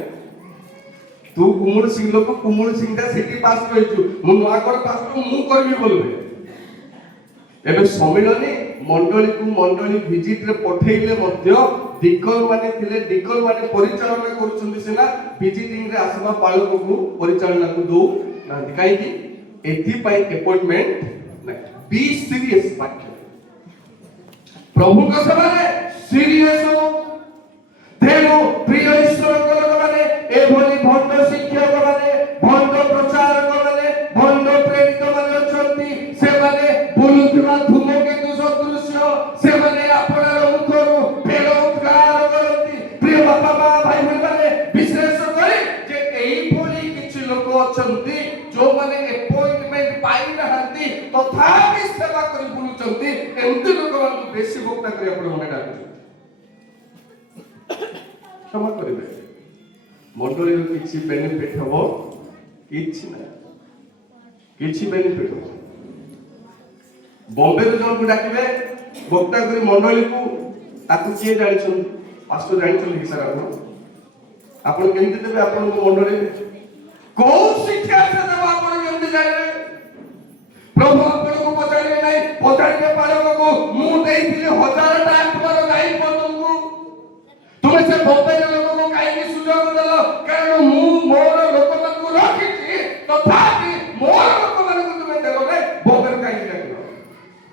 ତୁ କୁମୁଳ ସିଂ ଲୋକ, କୁମୁଳ ସିଂଟା ସେଠି ପାସ୍ କରିଛୁ, ମୁଁ ନୂଆଗଡ଼ ପାସ୍ ମୁଁ କରିବି ବୋଲବେ। ଏବେ ସମ୍ମିଳନୀ ମଣ୍ଡଳୀକୁ ମଣ୍ଡଳୀ ଭିଜିଟରେ ପଠେଇଲେ ମଧ୍ୟ ଡିକଲ ମାନେ ଥିଲେ, ଡିକଲ ମାନେ ପରିଚାଳନା କରୁଛନ୍ତି ସିନା, ଭିଜିଟିଂରେ ଆସିବା ବାଳକକୁ ପରିଚାଳନାକୁ ଦଉ ନାହାନ୍ତି। କାହିଁକି? ଏଥିପାଇଁ ଆପଏଣ୍ଟମେଣ୍ଟ ନାହିଁ। ବି ସିରିୟସ୍ ପାଠ୍ୟ ପ୍ରଭୁଙ୍କ ସେବାରେ ସିରିୟସ୍ ହଉ। ତେଣୁ ପ୍ରିୟ ଈଶ୍ୱରଙ୍କ ଲୋକମାନେ, ଏଭଳି ଭଣ୍ଡ ଶିକ୍ଷକ ମାନେ, ଭଣ୍ଡ ପ୍ରଚାରକ ମାନେ, ଭଣ୍ଡ ପ୍ରେରିତ ମାନେ ଅଛନ୍ତି। ସେମାନେ ବୁଲୁଥିବା ଧୂମକେତୁ ସଦୃଶ୍ୟ, ସେମାନେ ଆପଣାର ମୁଖରୁ ଫେଣ ଉଦ୍ଗାର କରନ୍ତି। ପ୍ରିୟ ବାପା ମା ଭାଇ ଭଉଣୀମାନେ, ବିଶ୍ଲେଷ କରି ଯେ ଏଇଭଳି କିଛି ଲୋକ ଅଛନ୍ତି ଯୋଉମାନେ ଆପଏଣ୍ଟମେଣ୍ଟ ପାଇନାହାନ୍ତି ତଥାପି ସେବା କରି ବୁଲୁଛନ୍ତି। ଏମିତି ଲୋକମାନଙ୍କୁ ବେଶୀ ଭୋକ୍ତା କରି ଆପଣ ମନେ ଡାକୁଛନ୍ତି। क्षमा करेंगे, मंडली किसी बेनिफिट हम किसी ना किसी बेनिफिट हो। बॉम्बे रे जन को डाकिबे वक्ता करी मंडली को ताकू किए जानिछन, पास्टर जानिछन कि सर आपण केमति देबे? आपण को मंडली को शिक्षा से देबा आपण केमति जानिबे? प्रभु आपण को पचारिबे नहीं, पचारिबे पालो को मु देइथिले 1000 टा तुम्हारो दाई तुमको, तुमे से बॉम्बे रे लोक को काहे सुजोग देलो? कारण मु मोर लोक मन को रखिछि, तथापि मोर लोक मन को तुमे देलो नै, बॉम्बे रे काहे डाकिलो?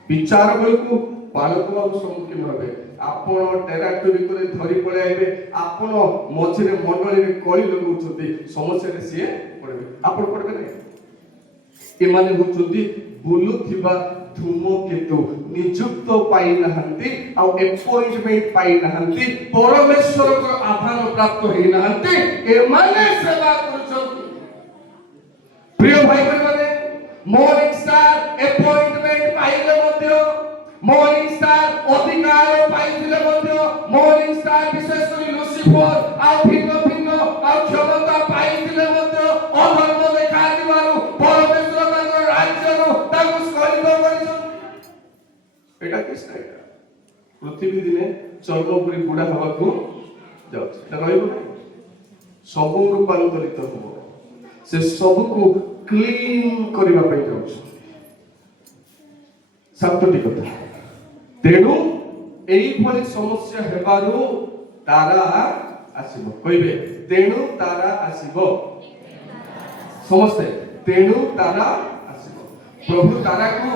विचार बेलकु बालक बाबू सम्मुखीन हेबे। आपण टेराटोरी करे धरी पळे आइबे, आपण मझिरे मंडली रे कळी लगौछथि, समस्या रे सिए पड़बे, आपण पड़बे नै। एमाने होछथि बुलुथिबा धूमकेतु, नियुक्त पाई नहंती आउ अपॉइंटमेंट पाई नहंती, परमेश्वर को आह्वान प्राप्त होई नहंती, एमाने सेवा करूछथि। प्रिय भाई बहन, मॉर्निंग स्टार ଷ୍ଟାର ବିଶେଷ କରି ଲୁସିଫର ଆଉ ଭିନ୍ନ ଭିନ୍ନ ଆଉ କ୍ଷମତା ପାଇଥିଲେ ମଧ୍ୟ ଅଧର୍ମ ଦେଖାଯିବାରୁ ପରମେଶ୍ୱର ତାଙ୍କ ରାଜ୍ୟରୁ ତାଙ୍କୁ ସ୍ଖଳିତ କରିଛନ୍ତି। ଏଇଟା କୃଷ୍ଣ ଏଇଟା ପୃଥିବୀ ଦିନେ ଚର୍ମ ପରି ବୁଢା ହବାକୁ ଯାଉଛି, ଏଟା ରହିବ ନାହିଁ, ସବୁ ରୂପାନ୍ତରିତ ହବ, ସେ ସବୁକୁ କ୍ଲିନ୍ କରିବା ପାଇଁ ଯାଉଛନ୍ତି। ସାତଟି କଥା। ତେଣୁ ଏଇଭଳି ସମସ୍ୟା ହେବାରୁ ତାରା ଆସିବ, କହିବେ ତେଣୁ ତାରା ଆସିବ, ସମସ୍ତେ ତେଣୁ ତାରା ଆସିବ। ପ୍ରଭୁ ତାରାକୁ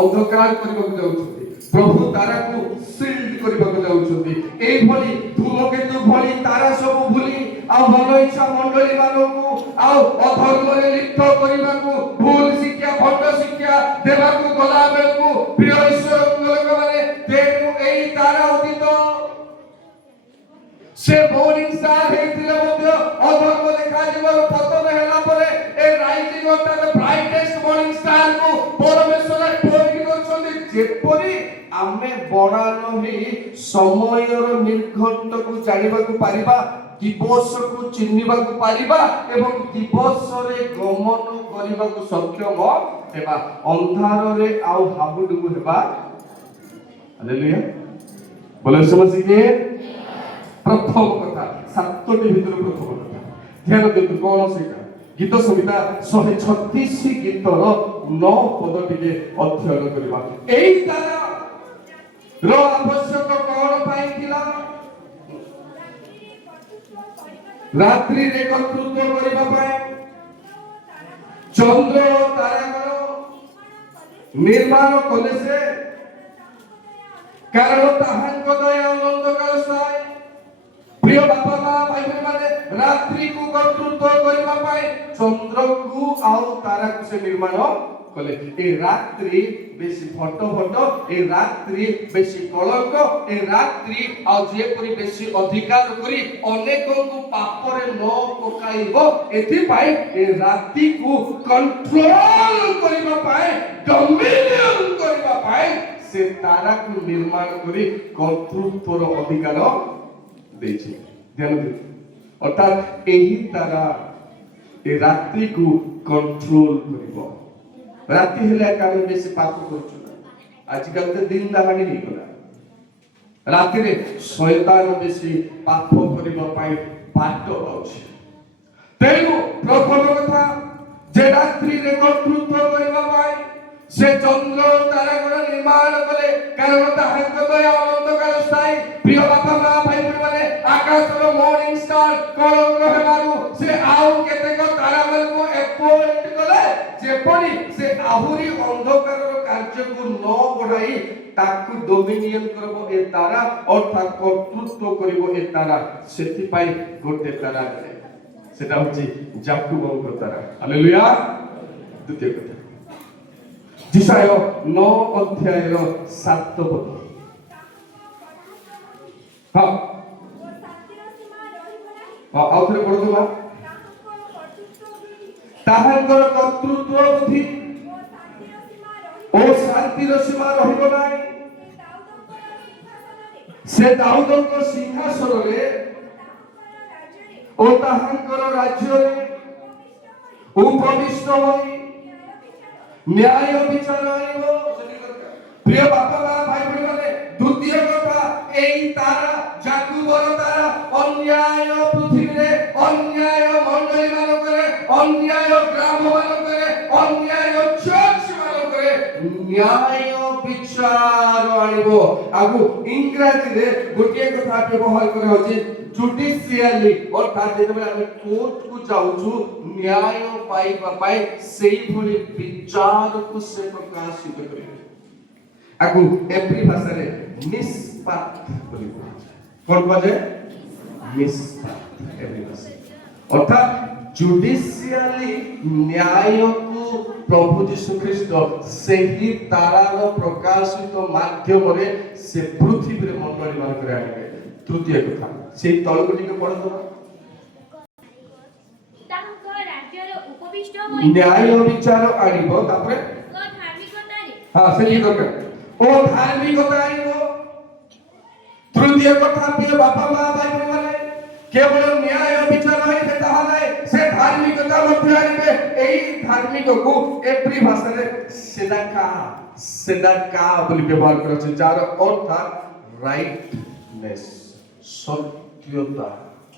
ଅନ୍ଧକାର କରିବାକୁ ଯାଉଛନ୍ତି, ପ୍ରଭୁ ତାରାକୁ ସିଲ୍ଡ କରିବାକୁ ଯାଉଛନ୍ତି। ଏଇଭଳି ଧୂମକେତୁ ଭଳି ତାରା ସବୁ ଭୁଲି ଆଉ ମନ ଇଚ୍ଛା ମଣ୍ଡଳୀ ମାନଙ୍କୁ ଆଉ ଅଧର୍ମରେ ଲିପ୍ତ କରିବାକୁ, ଭୁଲ ଶିକ୍ଷା ଭଣ୍ଡ ଶିକ୍ଷା ଦେବାକୁ ଗଲା ବେଳକୁ ପ୍ରିୟ ଈଶ୍ୱରଙ୍କ ଲୋକମାନେ, ତେଣୁ ଏଇ ତାରା ଉଦିତ ସେ ମର୍ଣ୍ଣିଂ ଷ୍ଟାର ହେଇଥିଲେ ମଧ୍ୟ ଅଧର୍ମ ଦେଖାଯିବାର ପତନ ହେଲା ପରେ a rising of the brightest morning star କୁ ପରମେଶ୍ୱର ପରୀକ୍ଷା କରିଛନ୍ତି। ଯେପରି ଆମେ ବଣାନ ହେଇ ସମୟର ନିର୍ଘଣ୍ଟକୁ ଜାଣିବାକୁ ପାରିବା, ଦିବସକୁ ଚିହ୍ନିବାକୁ ପାରିବା ଏବଂ ଦିବସରେ ଗମନ କରିବାକୁ ସକ୍ଷମ ହେବା, ଅନ୍ଧାରରେ ଆଉ ହାବୁଡୁବୁ ହେବା। ହାଲେଲୁୟା, ବୋଲେ ସମସ୍ତେ ପ୍ରଥମ କଥା, ସାତଟି ଭିତରୁ ପ୍ରଥମ କଥା ଧ୍ୟାନ ଦିଅନ୍ତୁ। କଣ ସେଇଟା? ଗୀତ ସଂହିତା 136 ଗୀତର 9 ପଦ ଟିକେ ଅଧ୍ୟୟନ କରିବା। ଏଇ ତାରାର ଆବଶ୍ୟକ କଣ ପାଇଁ ଥିଲା? ରାତ୍ରିରେ କର୍ତ୍ତୃତ୍ୱ କରିବା ପାଇଁ। ଚନ୍ଦ୍ର ଓ ତାରାଙ୍କର ନିର୍ମାଣ କଲେ ସେ, କାରଣ ତାହାଙ୍କ ଦୟା ଅନନ୍ତକାଳ ସ୍ଥାୟୀ। ପ୍ରିୟ ବାପା ମା ଭାଇ ମାନେ, ରାତ୍ରିକୁ କର୍ତ୍ତୃତ୍ୱ କରିବା ପାଇଁ ଚନ୍ଦ୍ରକୁ ଆଉ ତାରାକୁ ସେ ନିର୍ମାଣ କଲେ। ଏ ରାତ୍ରି ବେଶୀ ଫଟ ଫଟ, ଏ ରାତ୍ରି ବେଶୀ କଳଙ୍କ, ଏ ରାତ୍ରି ଆଉ ଯେପରି ବେଶୀ ଅଧିକାର କରି ଅନେକଙ୍କୁ ପାପରେ ନ ପକାଇବ, ଏଥିପାଇଁ ଏ ରାତିକୁ କଣ୍ଟ୍ରୋଲ କରିବା ପାଇଁ, ଡମିନିୟନ କରିବା ପାଇଁ ସେ ତାରାକୁ ନିର୍ମାଣ କରି କର୍ତ୍ତୃତ୍ୱର ଅଧିକାର ଦେଇଛି। ଧ୍ୟାନ ଦିଅନ୍ତୁ, ଅର୍ଥାৎ ଏହି ତାରା ଏ ରାତ୍ରିକୁ କଣ୍ଟ୍ରୋଲ କରିବ। ରାତି ହେଲେ ଆମେ ବେଶୀ ପାପ କରୁଛୁ ନା, ଆଜିକାଲି ତ ଦିନ ଦାହାଣି ହେଇଗଲା। ରାତିରେ ଶୟତାନ ବେଶୀ ପାପ କରିବା ପାଇଁ ବାଟ ପାଉଛି। ତେଣୁ ପ୍ରଥମ କଥା ଯେ ରାତ୍ରିରେ କର୍ତ୍ତୃତ୍ୱ କରିବା ପାଇଁ ସେ ଚନ୍ଦ୍ର ତାରାଙ୍କର ନିର୍ମାଣ କଲେ, କାରଣ ତାହାଙ୍କ ଦୟା ଅନନ୍ତକାଳ ସ୍ଥାୟୀ। ପ୍ରିୟ ବାପା ମା ଭାଇ ମାନେ, ଆକାଶର ମର୍ଣ୍ଣିଂ ଷ୍ଟାର କଳଙ୍କ ହେବାରୁ ସେ ଆଉ କେତେକ ତାରାମାନଙ୍କୁ ଆପଏଣ୍ଟ କଲେ, ଯେପରି ସେ ଆହୁରି ଅନ୍ଧକାରର କାର୍ଯ୍ୟକୁ ନ ବଢାଇ ତାକୁ ଡୋମିନିୟନ କରିବ ଏ ତାରା, ଅର୍ଥାৎ କର୍ତ୍ତୃତ୍ୱ କରିବ ଏ ତାରା। ସେଥିପାଇଁ ଗୋଟେ ତାରା ଦେଲେ, ସେଟା ହଉଛି ଯାକୁବଙ୍କ ତାରା। ହାଲେଲୁୟା। ଦ୍ୱିତୀୟ କଥା, ଯିଶାୟ 9 ଅଧ୍ୟାୟର 7 ପଦ। ହଁ ଆଉ ଥରେ ପଢୁଥିବା, ତାହାଙ୍କର କର୍ତ୍ତୃତ୍ୱ ବୁଦ୍ଧି ଓ ଶାନ୍ତିର ସୀମା ରହିବ ନାହିଁ। ସେ ଦାଉଦଙ୍କ ସିଂହାସନରେ ଓ ତାହାଙ୍କର ରାଜ୍ୟରେ ଉପବିଷ୍ଟ ହୋଇ ନ୍ୟାୟ ବିଚାର ଆଣିବ। ପ୍ରିୟ ବାପା ମା ଭାଇ ମାନେ, ଦ୍ୱିତୀୟ କଥା, ଏଇ ତାରା ଯାକୁବର ତାରା ଅନ୍ୟାୟ ପୃଥିବୀରେ, ଅନ୍ୟାୟ ମଣ୍ଡଳୀ ମାନଙ୍କରେ, ଅନ୍ୟାୟ ଗ୍ରାମ ମାନଙ୍କରେ, ଅନ୍ୟାୟ ଚର୍ଚ୍ଚ ମାନଙ୍କରେ ନ୍ୟାୟ ବିଚାର ଆଣିବ। ଆଗୁ ଇଂରାଜୀରେ ଗୋଟିଏ କଥା ବ୍ୟବହାର କରାଯାଉଛି, ଜୁଡିସିଆଲି, ଅର୍ଥାৎ ଯେତେବେଳେ ଆମେ କୋର୍ଟକୁ ଯାଉଛୁ ନ୍ୟାୟ ପାଇବା ପାଇଁ, ସେଇଭଳି ବିଚାରକୁ ସେ ପ୍ରକାଶିତ କରିବେ। ଆଗୁ ଏପ୍ରି ଭାଷାରେ ନିଷ୍ପାତ କରିବ। କଣ କୁହାଯାଏ? ନିଷ୍ପାତ। ଏପ୍ରି ଭାଷା ଅର୍ଥାৎ ଜୁଡିସିଆଲି ନ୍ୟାୟକୁ ପ୍ରଭୁ ଯୀଶୁ ଖ୍ରୀଷ୍ଟ ସେହି ତାରାର ପ୍ରକାଶିତ ମାଧ୍ୟମରେ ସେ ପୃଥିବୀରେ ମଣ୍ଡଳୀ ମାନଙ୍କରେ ଆଣିବେ। ତୃତୀୟ କଥା, ସେଇ ତଳକୁ ଟିକେ ପଢିଦେବା। ନ୍ୟାୟ ବିଚାର ଆଣିବ, ତାପରେ ହଁ ସେଠି ଦରକାର, ଓ ଧାର୍ମିକତା ଆଣିବ। ତୃତୀୟ गोटे कथा प्रिय बापा माँ भाई मैंने केवल न्याय विचार है ताहा नहीं से धार्मिकता मध्य आइबे एई धार्मिक को एप्री भाषा रे सेदाका बोली व्यवहार करछ जार अर्थ राइटनेस सत्यता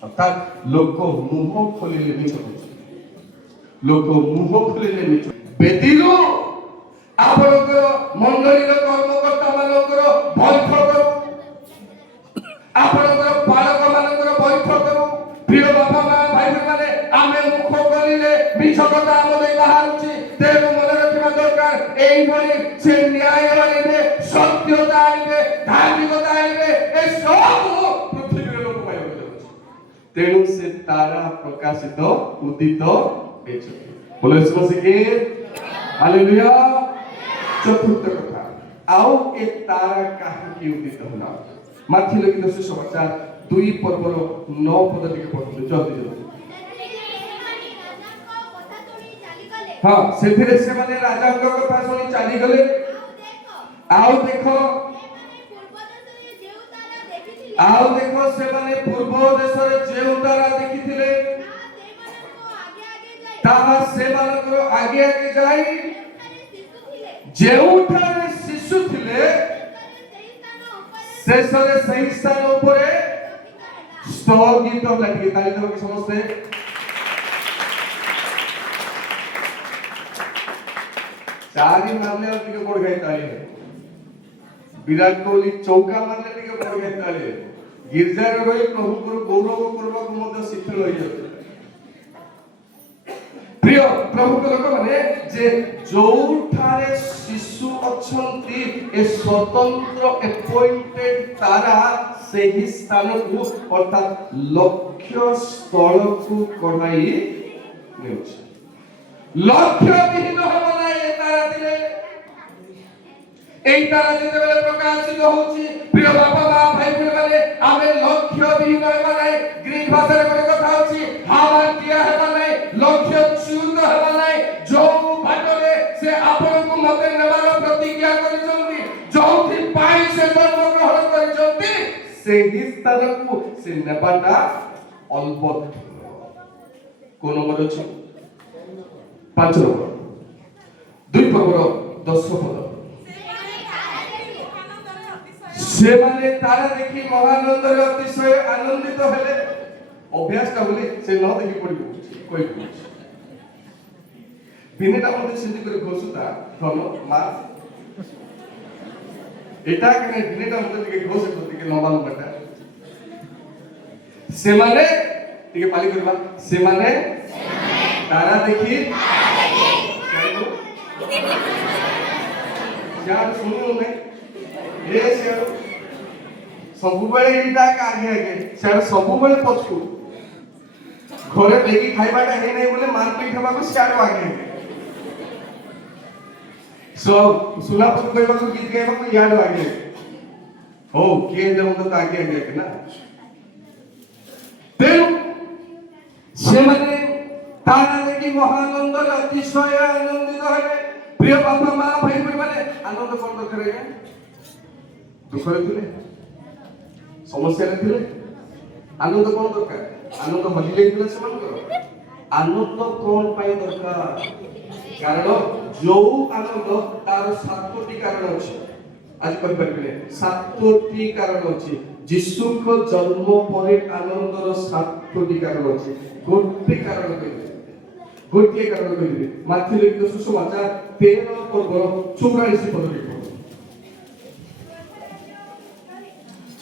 अर्थात लोक मुह खोलिले मिछ लोक मुह खोलिले मिछ बेदिरो आपनकर मंडलीर कर्मकर्ता मानकर बैठक आपनकर बालक मानकर बैठक प्रिय बापा माँ भाई माने आमे मुख खोलिले मिछ कथा आमे बाहरुची तेनु मन रखिबा दरकार एई भली से न्याय आनिबे सत्यता आनिबे धार्मिकता आनिबे ए सब पृथ्वीर लोक पाइबे तेनु से तारा प्रकाशित उदित हेछ बोले समझ के हालेलुया चतुर्थ कथा आओ ए तारा काहे उदित होला माथि लिखित सुसमाचार 2 पर्वर 9 पद टिके पढु जल्दी जल्दी हां सेथिरे से माने राजा को कथा सुनी चाली गले आओ देखो से माने पूर्व देश रे जे तारा देखिथिले ताहा से मानकर आगे आगे जाई जेउठारे शिशु थिले शेषरे सही स्थान उपरे स्थगित होला ठीक ताली देबो कि समझते चारी मारले और टिके गोड़ गई ताली विराट कोहली चौका मारले टिके गोड़ गई ताली गिरजा रे रही प्रभु को गौरव करबा को मध्य शिथिल होई जाय प्रिय प्रभु के लोक माने जे जोठारे शिशु अछंती ए स्वतंत्र अपॉइंटेड तारा सेही स्थान को अर्थात लक्ष्य स्थल को कढाई नेउछ लक्ष्य विहीन हो ना ए तारा दिले এই তারা যেতেবেলে প্রকাশিত হচ্ছে প্রিয় বাবা মা ভাই বোনମାନେ ଆମେ ଲକ୍ଷ୍ୟ ବିହୀନ ହେବା ନାହିଁ ଗ୍ରୀକ ଭାଷାରେ ଗୋଟେ କଥା ଅଛି ହାମାଟିଆ ହେବା ନାହିଁ ଲକ୍ଷ୍ୟ ଚ୍ୟୁତ ହେବା ନାହିଁ ଯୋଉ ବାଟରେ ସେ ଆପଣଙ୍କୁ ମତେ ନେବାର ପ୍ରତିଜ୍ଞା କରିଛନ୍ତି ଯୋଉଥି ପାଇଁ ସେ ଜନ୍ମ ଗ୍ରହଣ କରିଛନ୍ତି ସେହି ସ୍ଥାନକୁ ସେ ନେବାଟା ଅଲବତ କୋନ ନମ୍ବର ଅଛି 5 ନମ୍ବର 2 ପର୍ବର 10 ପଦ से माने तारा देखि महानंद रे अतिशय आनंदित हेले अभ्यास का बोले से न देखि पड़ी कोई बिनेटा मते सिद्धि करे घोसुता धन मा एटा के बिनेटा मते के घोसे तो के लंबा लंबाटा से माने टिके पाली करबा से माने तारा देखि यार सुनो नहीं ए सेरो सबु बेले इटा आगे आगे सेरो सबु बेले पछू घरे बेगी खाइबाटा हे नै बोले मारपीट हेबा को सेरो आगे सो सुना पर कहबा को गीत गाइबा को याद आगे हो के जम तो आगे आगे ना तेनु से माने तारा देखि महानंद अतिशय आनंदित हेले प्रिय बाबा मां भाई माने आनंद कोन दरकार है दुखरे थिले समस्या रे थिले आनंद कोन दरकार आनंद हलिले थिले समान करो आनंद कोन पाई दरकार कारण जो आनंद तार सातोटी कारण अछि आज कहि परबे सातोटी कारण अछि यीशु को जन्म परे आनंदर सातोटी कारण अछि गोटे कारण कहि माथि लिखित सुसमाचार 13 पर्व 44 पद लिखो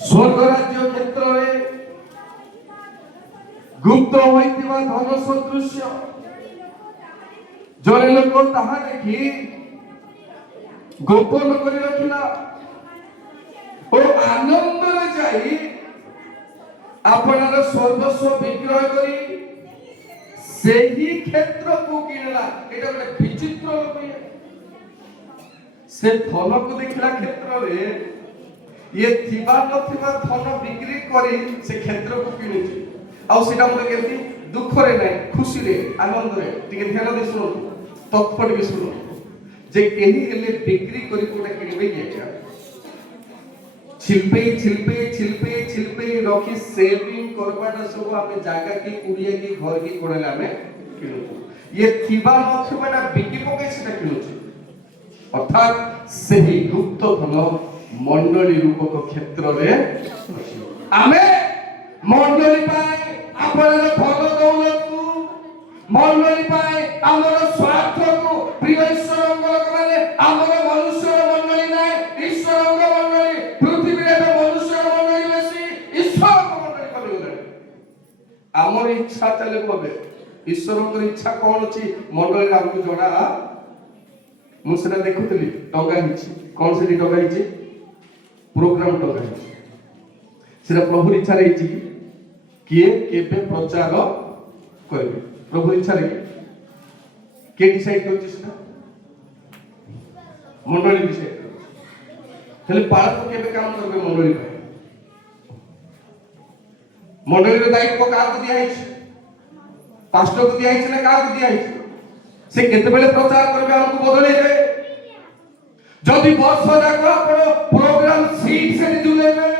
स्वर्ग राज्य क्षेत्र रे गुप्त होइतिबा धन सदृश्य जने लोक ताहा देखि गोपन करि रखिला ओ आनंद रे जाई आपनार सर्वस्व विक्रय करी सेही क्षेत्र को किनला एटा बडे विचित्र लोक से धन को देखिला क्षेत्र रे ये थिबा नथिबा धन बिक्री करी से क्षेत्र को किनिछि आ सेटा मते केमति दुख रे नै खुशी रे आनंद रे टिके ध्यान दे सुनो तत्पर के सुनो जे केही हेले बिक्री करी कोटा किनबे के छिलपे रखी सेविंग करबाटा सब हमें जागा की कुड़िया की घर की कोड़ेला हमें किनुछु ये थिबा नथिबाटा बिकी पके सेटा किनुछु अर्थात सही गुप्त धन मंडली रूपक क्षेत्र रे आमे मंडली पाए आपनर धन दौलत को मंडली पाए हमर स्वार्थ को प्रिय ईश्वर मंगल करे हमर मनुष्य मंडली नाही ईश्वर मंडली पृथ्वी रे मनुष्य मंडली बेसी ईश्वर मंडली करे हमर इच्छा चले पबे ईश्वर इच्छा कौन अछि मंडली हमकु जणा मु सेटा देखुतली टंगा हिची कौन से टंगा हिची प्रोग्राम टंगा हिची सेटा प्रभु इच्छा रे हिची किए केबे प्रचार करबे प्रभु इच्छा रे के डिसाइड करछि सेटा मंडली डिसाइड हेले पाळक केबे काम करबे मंडली मंडली रे दायित्व का दिया हिची पास्टर को दिया हिची ना का दिया हिची से केते बेले प्रचार करबे हमको बदलेबे जदि वर्ष जाक आपण प्रोग्राम सीट से जुलेबे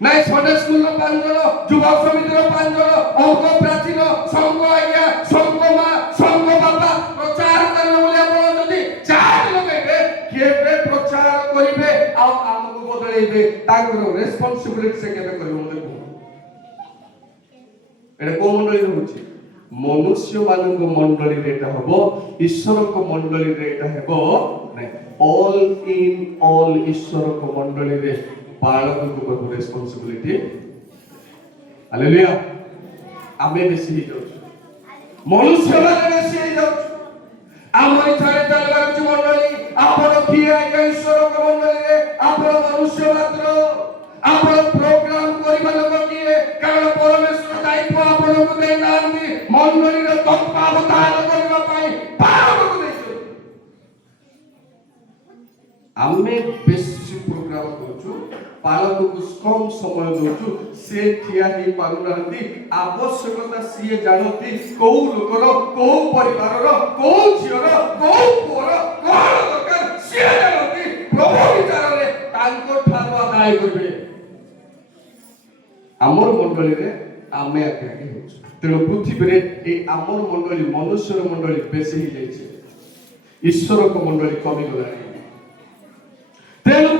নাই সন্ডে স্কুল रो 5 জন যুবক সমিতি रो 5 জন অঙ্ক প্রাচীন সংঘ আজ্ঞা সংঘ মা সংঘ বাবা প্রচার করবে বলে आपण যদি চার লগাইবে কেবে প্রচার করিবে আর আমকু বদলাইবে তাকৰ রেসপন্সিবিলিটি সে কেবে করবে মতে এটা কোন মন্ডলী হচ্ছে मनुष्य मानक मंडली रे एटा हबो ईश्वर को मंडली रे एटा हेबो नै ऑल इन ऑल ईश्वर को मंडली रे बालक को रेस्पोंसिबिलिटी हालेलुया आमे बेसी ही जाउ मनुष्य माने बेसी ही जाउ आमई छाड़े चलबार छु मंडली आपण किए ईश्वर को मंडली रे आपण मनुष्य मात्र आपण प्रोग्राम करिबा लोक किए कारण परमेश्वर दायित्व आपण को दे नांदी मंडली रे तत्वावधान करबा पई पारक को दैछु आमे बेसी प्रोग्राम करछु पालक को कम समय दोछु से थिया ही पारुनांती आवश्यकता सिए जानती को लोकर को परिवार को झियर को पुर कोन दरकार सिए जानती प्रभु विचार रे तांको ठारो आदाय करबे आमर मंडली रे आमे आके होछु तेणु पृथ्वी रे ए आमर मंडली मनुष्य मंडली बेसी ही जाइछे ईश्वर को मंडली कमी गलानी तेणु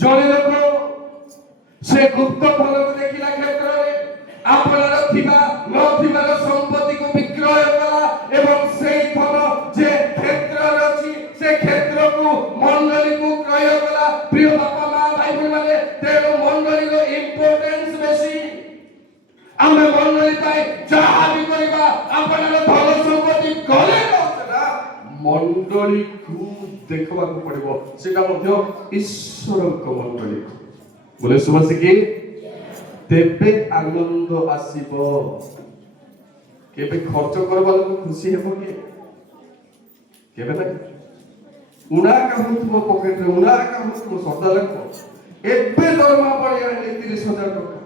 जणे लोक से गुप्त फल को देखिला क्षेत्र रे आपनर थिबा न थिबार संपत्ति को विक्रय कला एवं सेई फल जे क्षेत्र अछि से क्षेत्र को मंडली को क्रय कला प्रिय बापा मां भाई बहन माने तेणु मंडली रो इंपोर्टेंस बेसी आमे मंडली पाए जहा भी करबा आपनर धन संपत्ति गले नसेना मंडली को देखबा को पड़िबो सेटा मध्ये ईश्वर को मंडली बोले सुबह की तेबे आनंद आसीबो केबे खर्च करबा लोक खुशी हेबो केबे ना उना का हुतबो पॉकेट रे उना का हुतबो सदा लगबो एबे दरमा पड़िया 30000 टका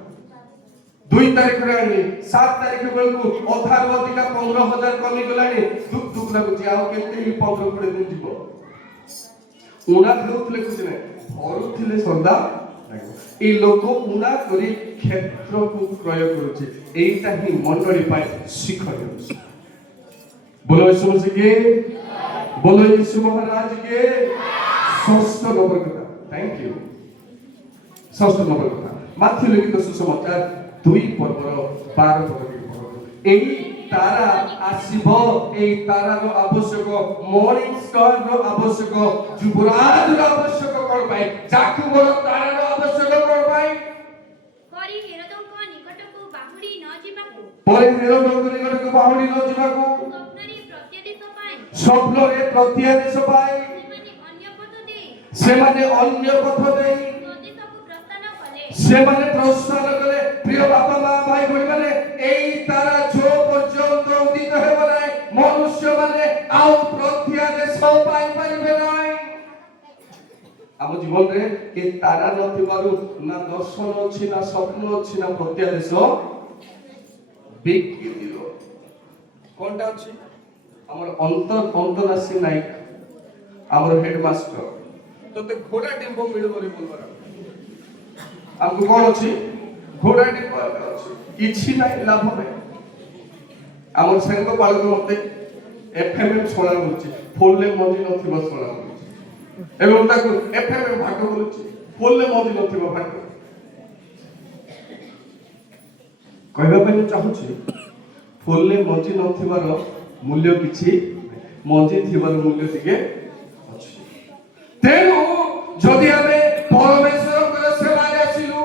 2 तारीख रे आनी 7 तारीख बेलकु अधार अधिका 15000 कमी गलानी दुख दुख लागुची आ केते ही 15 कोड़े दिन जीवो उना खाउतले कुछ नै भरुथिले सदा ए लोक उना करी क्षेत्र को क्रय करूची एटा ही मंडली पाए शिखर बोलो यीशु मसीह के बोलो यीशु महाराज के षष्ठ नंबर कथा थैंक यू षष्ठ नंबर कथा माथि लिखित सुसमाचार 2 पर्वर 12 पद एही तारा आसीबो एही तारा रो आवश्यक मॉर्निंग स्टार रो आवश्यक जुबराज रो आवश्यक कोन पाए जाकू रो तारा रो आवश्यक कोन पाए करी हेरोदंक निकटको बाहुडी न जिबाकू परे हेरोदंक निकटको बाहुडी न जिबाकू स्वप्नरे प्रत्यादेश पाए सेमाने अन्य पथ देई सेमाने प्रस्थान कले प्रिय बापा मां भाई बहन माने एई तारा जो पर्यंत उदित हेबो नै मनुष्य माने आउ प्रत्यादेश पाई परिबे नै हम जीवन रे ए तारा नथिबारु ना दर्शन अछि ना स्वप्न अछि ना प्रत्यादेश बिकी दियो कोनटा अछि हमर अंतरराष्ट्रीय नायक हमर हेडमास्टर तो घोड़ा टेम्पो मिलबो रे बोलबार हमको कौन अच्छी घोड़ा किसी ना लाभ है आम सांग बालक मत एफएमएम शोणा फोल्ले मजी नथिबा शोणा एवं ताको एफएमएम भाग बोलुची फोल्ले मजी नथिबा भाग कहबा ପାଇଁ ଚାହୁଁଛି फोल्ले मजी नथिबार मूल्य किछि मजी थिबार मूल्य ଟିକେ ଅଛି तेणु जदि आमे परमेश्वर सेवारे आसिलु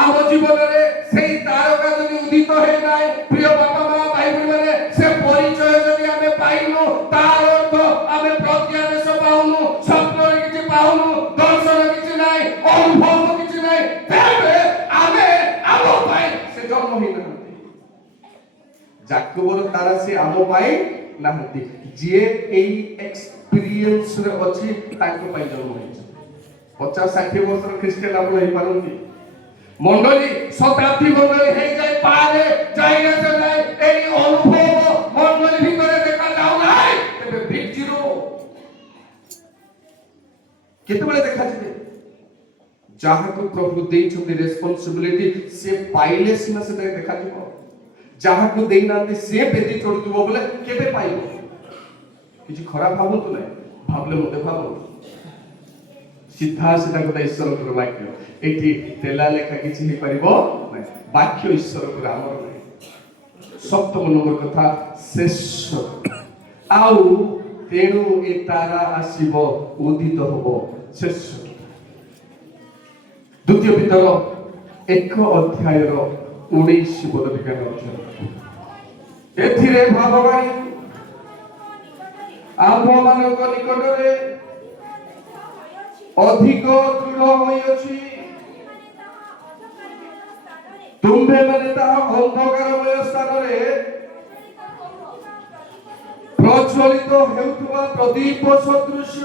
आम जीवन में से तारका जदि उदित है नाय प्रिय बापा माँ भाई बहन माने से परिचय जदि आमे पाइनु तार अर्थ आमे प्रत्यादेश पाउनु स्वप्न किछि पाउनु दर्शन किछि नाय अनुभव किछि नाय तेबे आमे आम पाई से जन्म ही नहंती जाकबर तारा से आम पाई नहंती जे एई एक्सपीरियंस रे अछि ताको पाई जन्म होइछ 50-60 वर्ष ख्रिस्टियन आपण हे पारंती मंडली शताब्दी मंडली हे जाय पारे जाय ना जाय एई अनुभव मंडली भितरे देखा जाउ नाय तबे बिग जीरो केते बेले देखा छिते जहा को प्रभु देइछथि रेस्पोंसिबिलिटी से पाइले सिना से देखा जिवो जहा को देइ नांती से बेदी चढुतबो बोले केबे पाइबो किछि खराब भाबंतु नै भाबले मते भाबो सीधा सीधा गोटे ईश्वर वाक्य एठी तेला लेखा किछि हे परिबो नै वाक्य ईश्वर को हमर नै सप्तम नंबर कथा शेष आउ तेणु ए तारा आसीबो उदित होबो शेष द्वितीय पितर 1 अध्याय रो 19 पद विज्ञान अध्ययन एथिरे भाववाणी आम्भ मानक निकटरे अधिक दृढ़ होई अछि तुम्भे माने ताहा अंधकारमय स्थान रे प्रज्वलित हेउथुवा प्रदीप सदृश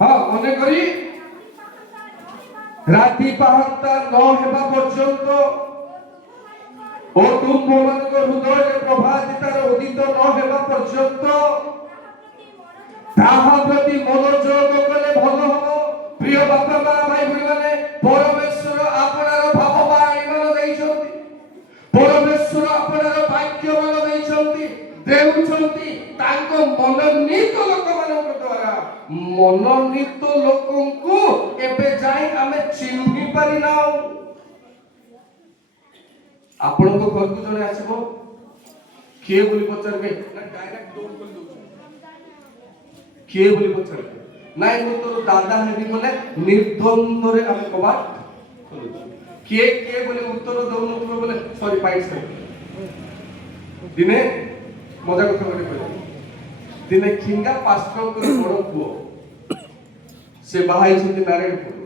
हां मने करी राति पाहता न हेबा पर्यंत ओ तुम्भ मानक हृदय प्रभातितार उदित न हेबा पर्यंत ताहा प्रति मनोयोग कले भल हबो प्रिय बापा माँ भाई भणी माने परमेश्वर आपनार भाव बाणी मन दैछंती परमेश्वर आपनार वाक्य मन दैछंती देउछंती तांको मनोनीत लोक मानक द्वारा मनोनीत लोकंकु एबे जाई आमे चिन्हि पारि नाउ आपण को घर को जने आछबो के बोली पचारबे ना डायरेक्ट डोर खोल दउ किए बोली पचारे नाइ मो तोर दादा हेबी बोले निर्द्वंद्व रे हम कबाट किए किए बोले उत्तर दउन तो बोले सॉरी पाइट से दिने मजा कथा बोले दिने खिंगा पास्टर को बड़ पुओ से बाहाई छथि नारायणपुर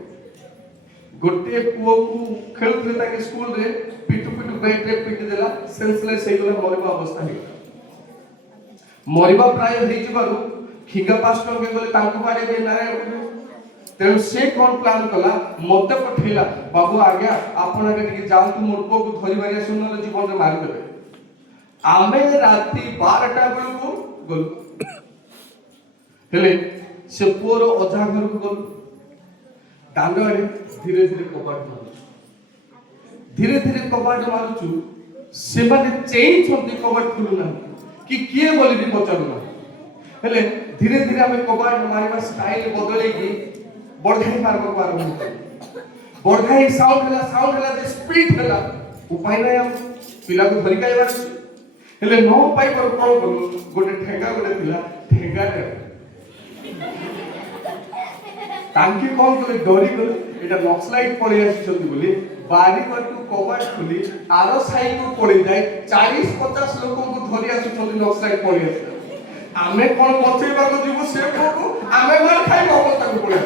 गोटे पुओ को खेलुले ताके स्कूल रे पिटु पिटु बैट रे पिटि देला सेंसलेस हे गला मरिबा अवस्था हे मरिबा प्राय हे जिबारु खिंगा पास्टर के बोले तांको बारे बे नारायण तेणु से कौन प्लान कला मते पठेला बाबू आ गया आपण आगे टिके जांतु मूर्ख को धरि बारिया सुनले जीवन रे मार देबे आमे राती 12टा बेलु को गल हेले से पोरो अजा घर को गल दांडो आड़े धीरे धीरे कबाट मारू धीरे धीरे कबाट मारूचु से माने चेंज होती कबाट खुलुना कि किए बोली भी पचारुना हेले धीरे धीरे हमें कबाट मारिबा स्टाइल बदले की बड़घाई मारबा को आरंभ कर बड़घाई साउंड हला जे स्पीड हला उपाय नै हम पिला को धरि काइबार हेले नो पाई पर कोन करू गोटे ठेंगा गोटे पिला ठेंगा रे तांकी कोन करे डरी गले एटा नक्सलाइट पड़े आछिसथि बोली बारी पटु कबाट खुली आरो साइड को पड़े जाय 40-50 लोक को धरि आछिसथि नक्सलाइट पड़े आछी आमे कोन बचेबा को जीवो से को आमे मार खाइबो अवस्था को पड़े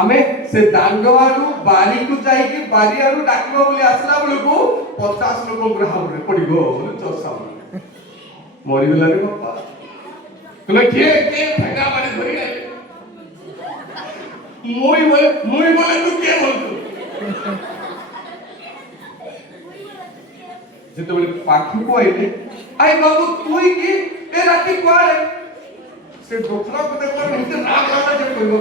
आमे से दांडवारू बारी को जाई कि बारियारू डाकलो बोली आसला बोले को 50 लोक ग्रह रे पड़ी गो बोले चोसा मरि गेला रे बापा तले के ठगा माने धरि ले मुई बोले तू के बोलतो जेते बोले पाखु को आइले आई बाबू तुई की ए राती कोले से दोखरा को देखला नहीं राग राग जे कहबो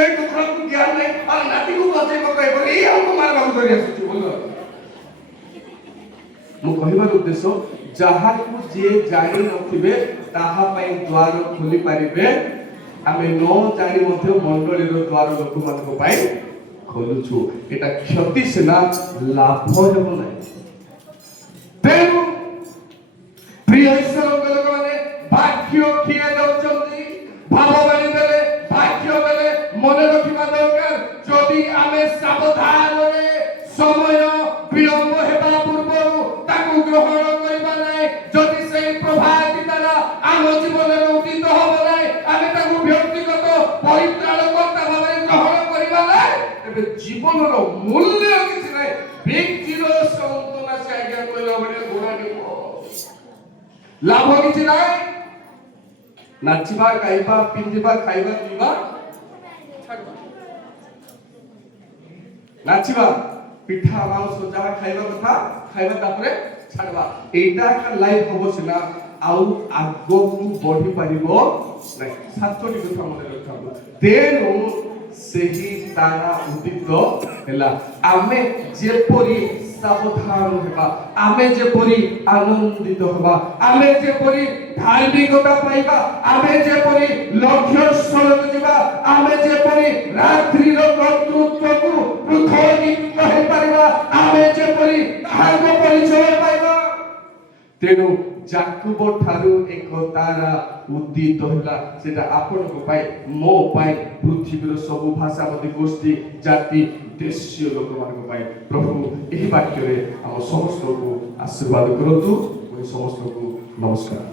এই ଟୁକରାକୁ ଜ୍ଞାନ ନାହିଁ ଆଉ ନାତିକୁ ବଞ୍ଚେଇବ କହିବ ଏଇ ଆମକୁ ମାରବାକୁ ଧରି ଆସୁଛି ଭଲ ମୁଁ କହିବାର ଉଦ୍ଦେଶ୍ୟ ଯାହାକୁ ଯିଏ ଜାଣି ନଥିବେ ତାହା ପାଇଁ ଦ୍ୱାର ଖୋଲି ପାରିବେ ଆମେ ନ ଜାଣି ମଧ୍ୟ ମଣ୍ଡଳୀର ଦ୍ୱାର ଲୋକମାନଙ୍କ ପାଇଁ ଖୋଲୁଛୁ এটা କ୍ଷତି ସିନା ଲାଭ ହେବ ନାହିଁ ତେଣୁ ପ୍ରିୟ ଈଶ୍ୱରଙ୍କ ଲୋକମାନେ ଭାଗ୍ୟ କିଏ ଦେଉଛନ୍ତି ଭାବବାଣୀ ଦେଲେ ଭାଗ୍ୟ ଦେଲେ ମନେ ରଖିବା ଦରକାର ଯଦି ଆମେ ସାବଧାନରେ ସମୟ ବିଳମ୍ବ ହେବା ପୂର୍ବରୁ ତାକୁ ଗ୍ରହଣ କରିବା ନାହିଁ ଯଦି ସେଇ ପ୍ରଭାତି ଦ୍ୱାରା ଆମ ଜୀବନରେ ଉଦିତ ହେବ ନାହିଁ ଆମେ ତାକୁ ବ୍ୟକ୍ତିଗତ ପରିତ୍ରାଣକର୍ତ୍ତା ଭାବରେ ଗ୍ରହଣ କରିବା ନାହିଁ ତେବେ ଜୀବନର ମୂଲ୍ୟ କିଛି ନାହିଁ ବ୍ୟକ୍ତିର ସନ୍ତନା ସେ ଆଜ୍ଞା କହିଲା ଭଳିଆ ଘୋଡ଼ା ନେବ ଲାଭ କିଛି ନାହିଁ ନାଚିବା ଗାଇବା ପିନ୍ଧିବା ଖାଇବା ପିଇବା ନାଚିବା ପିଠା ମାଂସ ଯାହା ଖାଇବା କଥା ଖାଇବା ତାପରେ ଛାଡିବା ଏଇଟା ଲାଇଫ ହବ ସିନା ଆଉ ଆଗକୁ ବଢି ପାରିବ ନାହିଁ ସାତଟି କଥା ମନେ ରଖନ୍ତୁ ତେଣୁ ସେହି ତାରା ଉଦିତ ହେଲା ଆମେ ଯେପରି ସାବଧାନ ହେବା ଆମେ ଯେପରି ଆନନ୍ଦିତ ହେବା ଆମେ ଯେପରି ଧାର୍ମିକତା ପାଇବା ଆମେ ଯେପରି ଲକ୍ଷ୍ୟସ୍ଥଳକୁ ଯିବା ଆମେ ଯେପରି ରାତ୍ରିର କର୍ତ୍ତୃତ୍ୱକୁ ପୃଥକୀକୃତ ହେଇପାରିବା ଆମେ ଯେପରି ତାହାଙ୍କ ପରିଚୟ ପାଇବା ତେଣୁ ଯାକୁବ ଠାରୁ ଏକ ତାରା ଉଦିତ ହେଲା ସେଟା ଆପଣଙ୍କ ପାଇଁ ମୋ ପାଇଁ ପୃଥିବୀର ସବୁ ଭାଷାବାଦୀ ଗୋଷ୍ଠୀ ଜାତି ଦେଶୀୟ ଲୋକମାନଙ୍କ ପାଇଁ ପ୍ରଭୁ ଏହି ବାକ୍ୟରେ ଆମ ସମସ୍ତଙ୍କୁ ଆଶୀର୍ବାଦ କରନ୍ତୁ ସମସ୍ତଙ୍କୁ ନମସ୍କାର।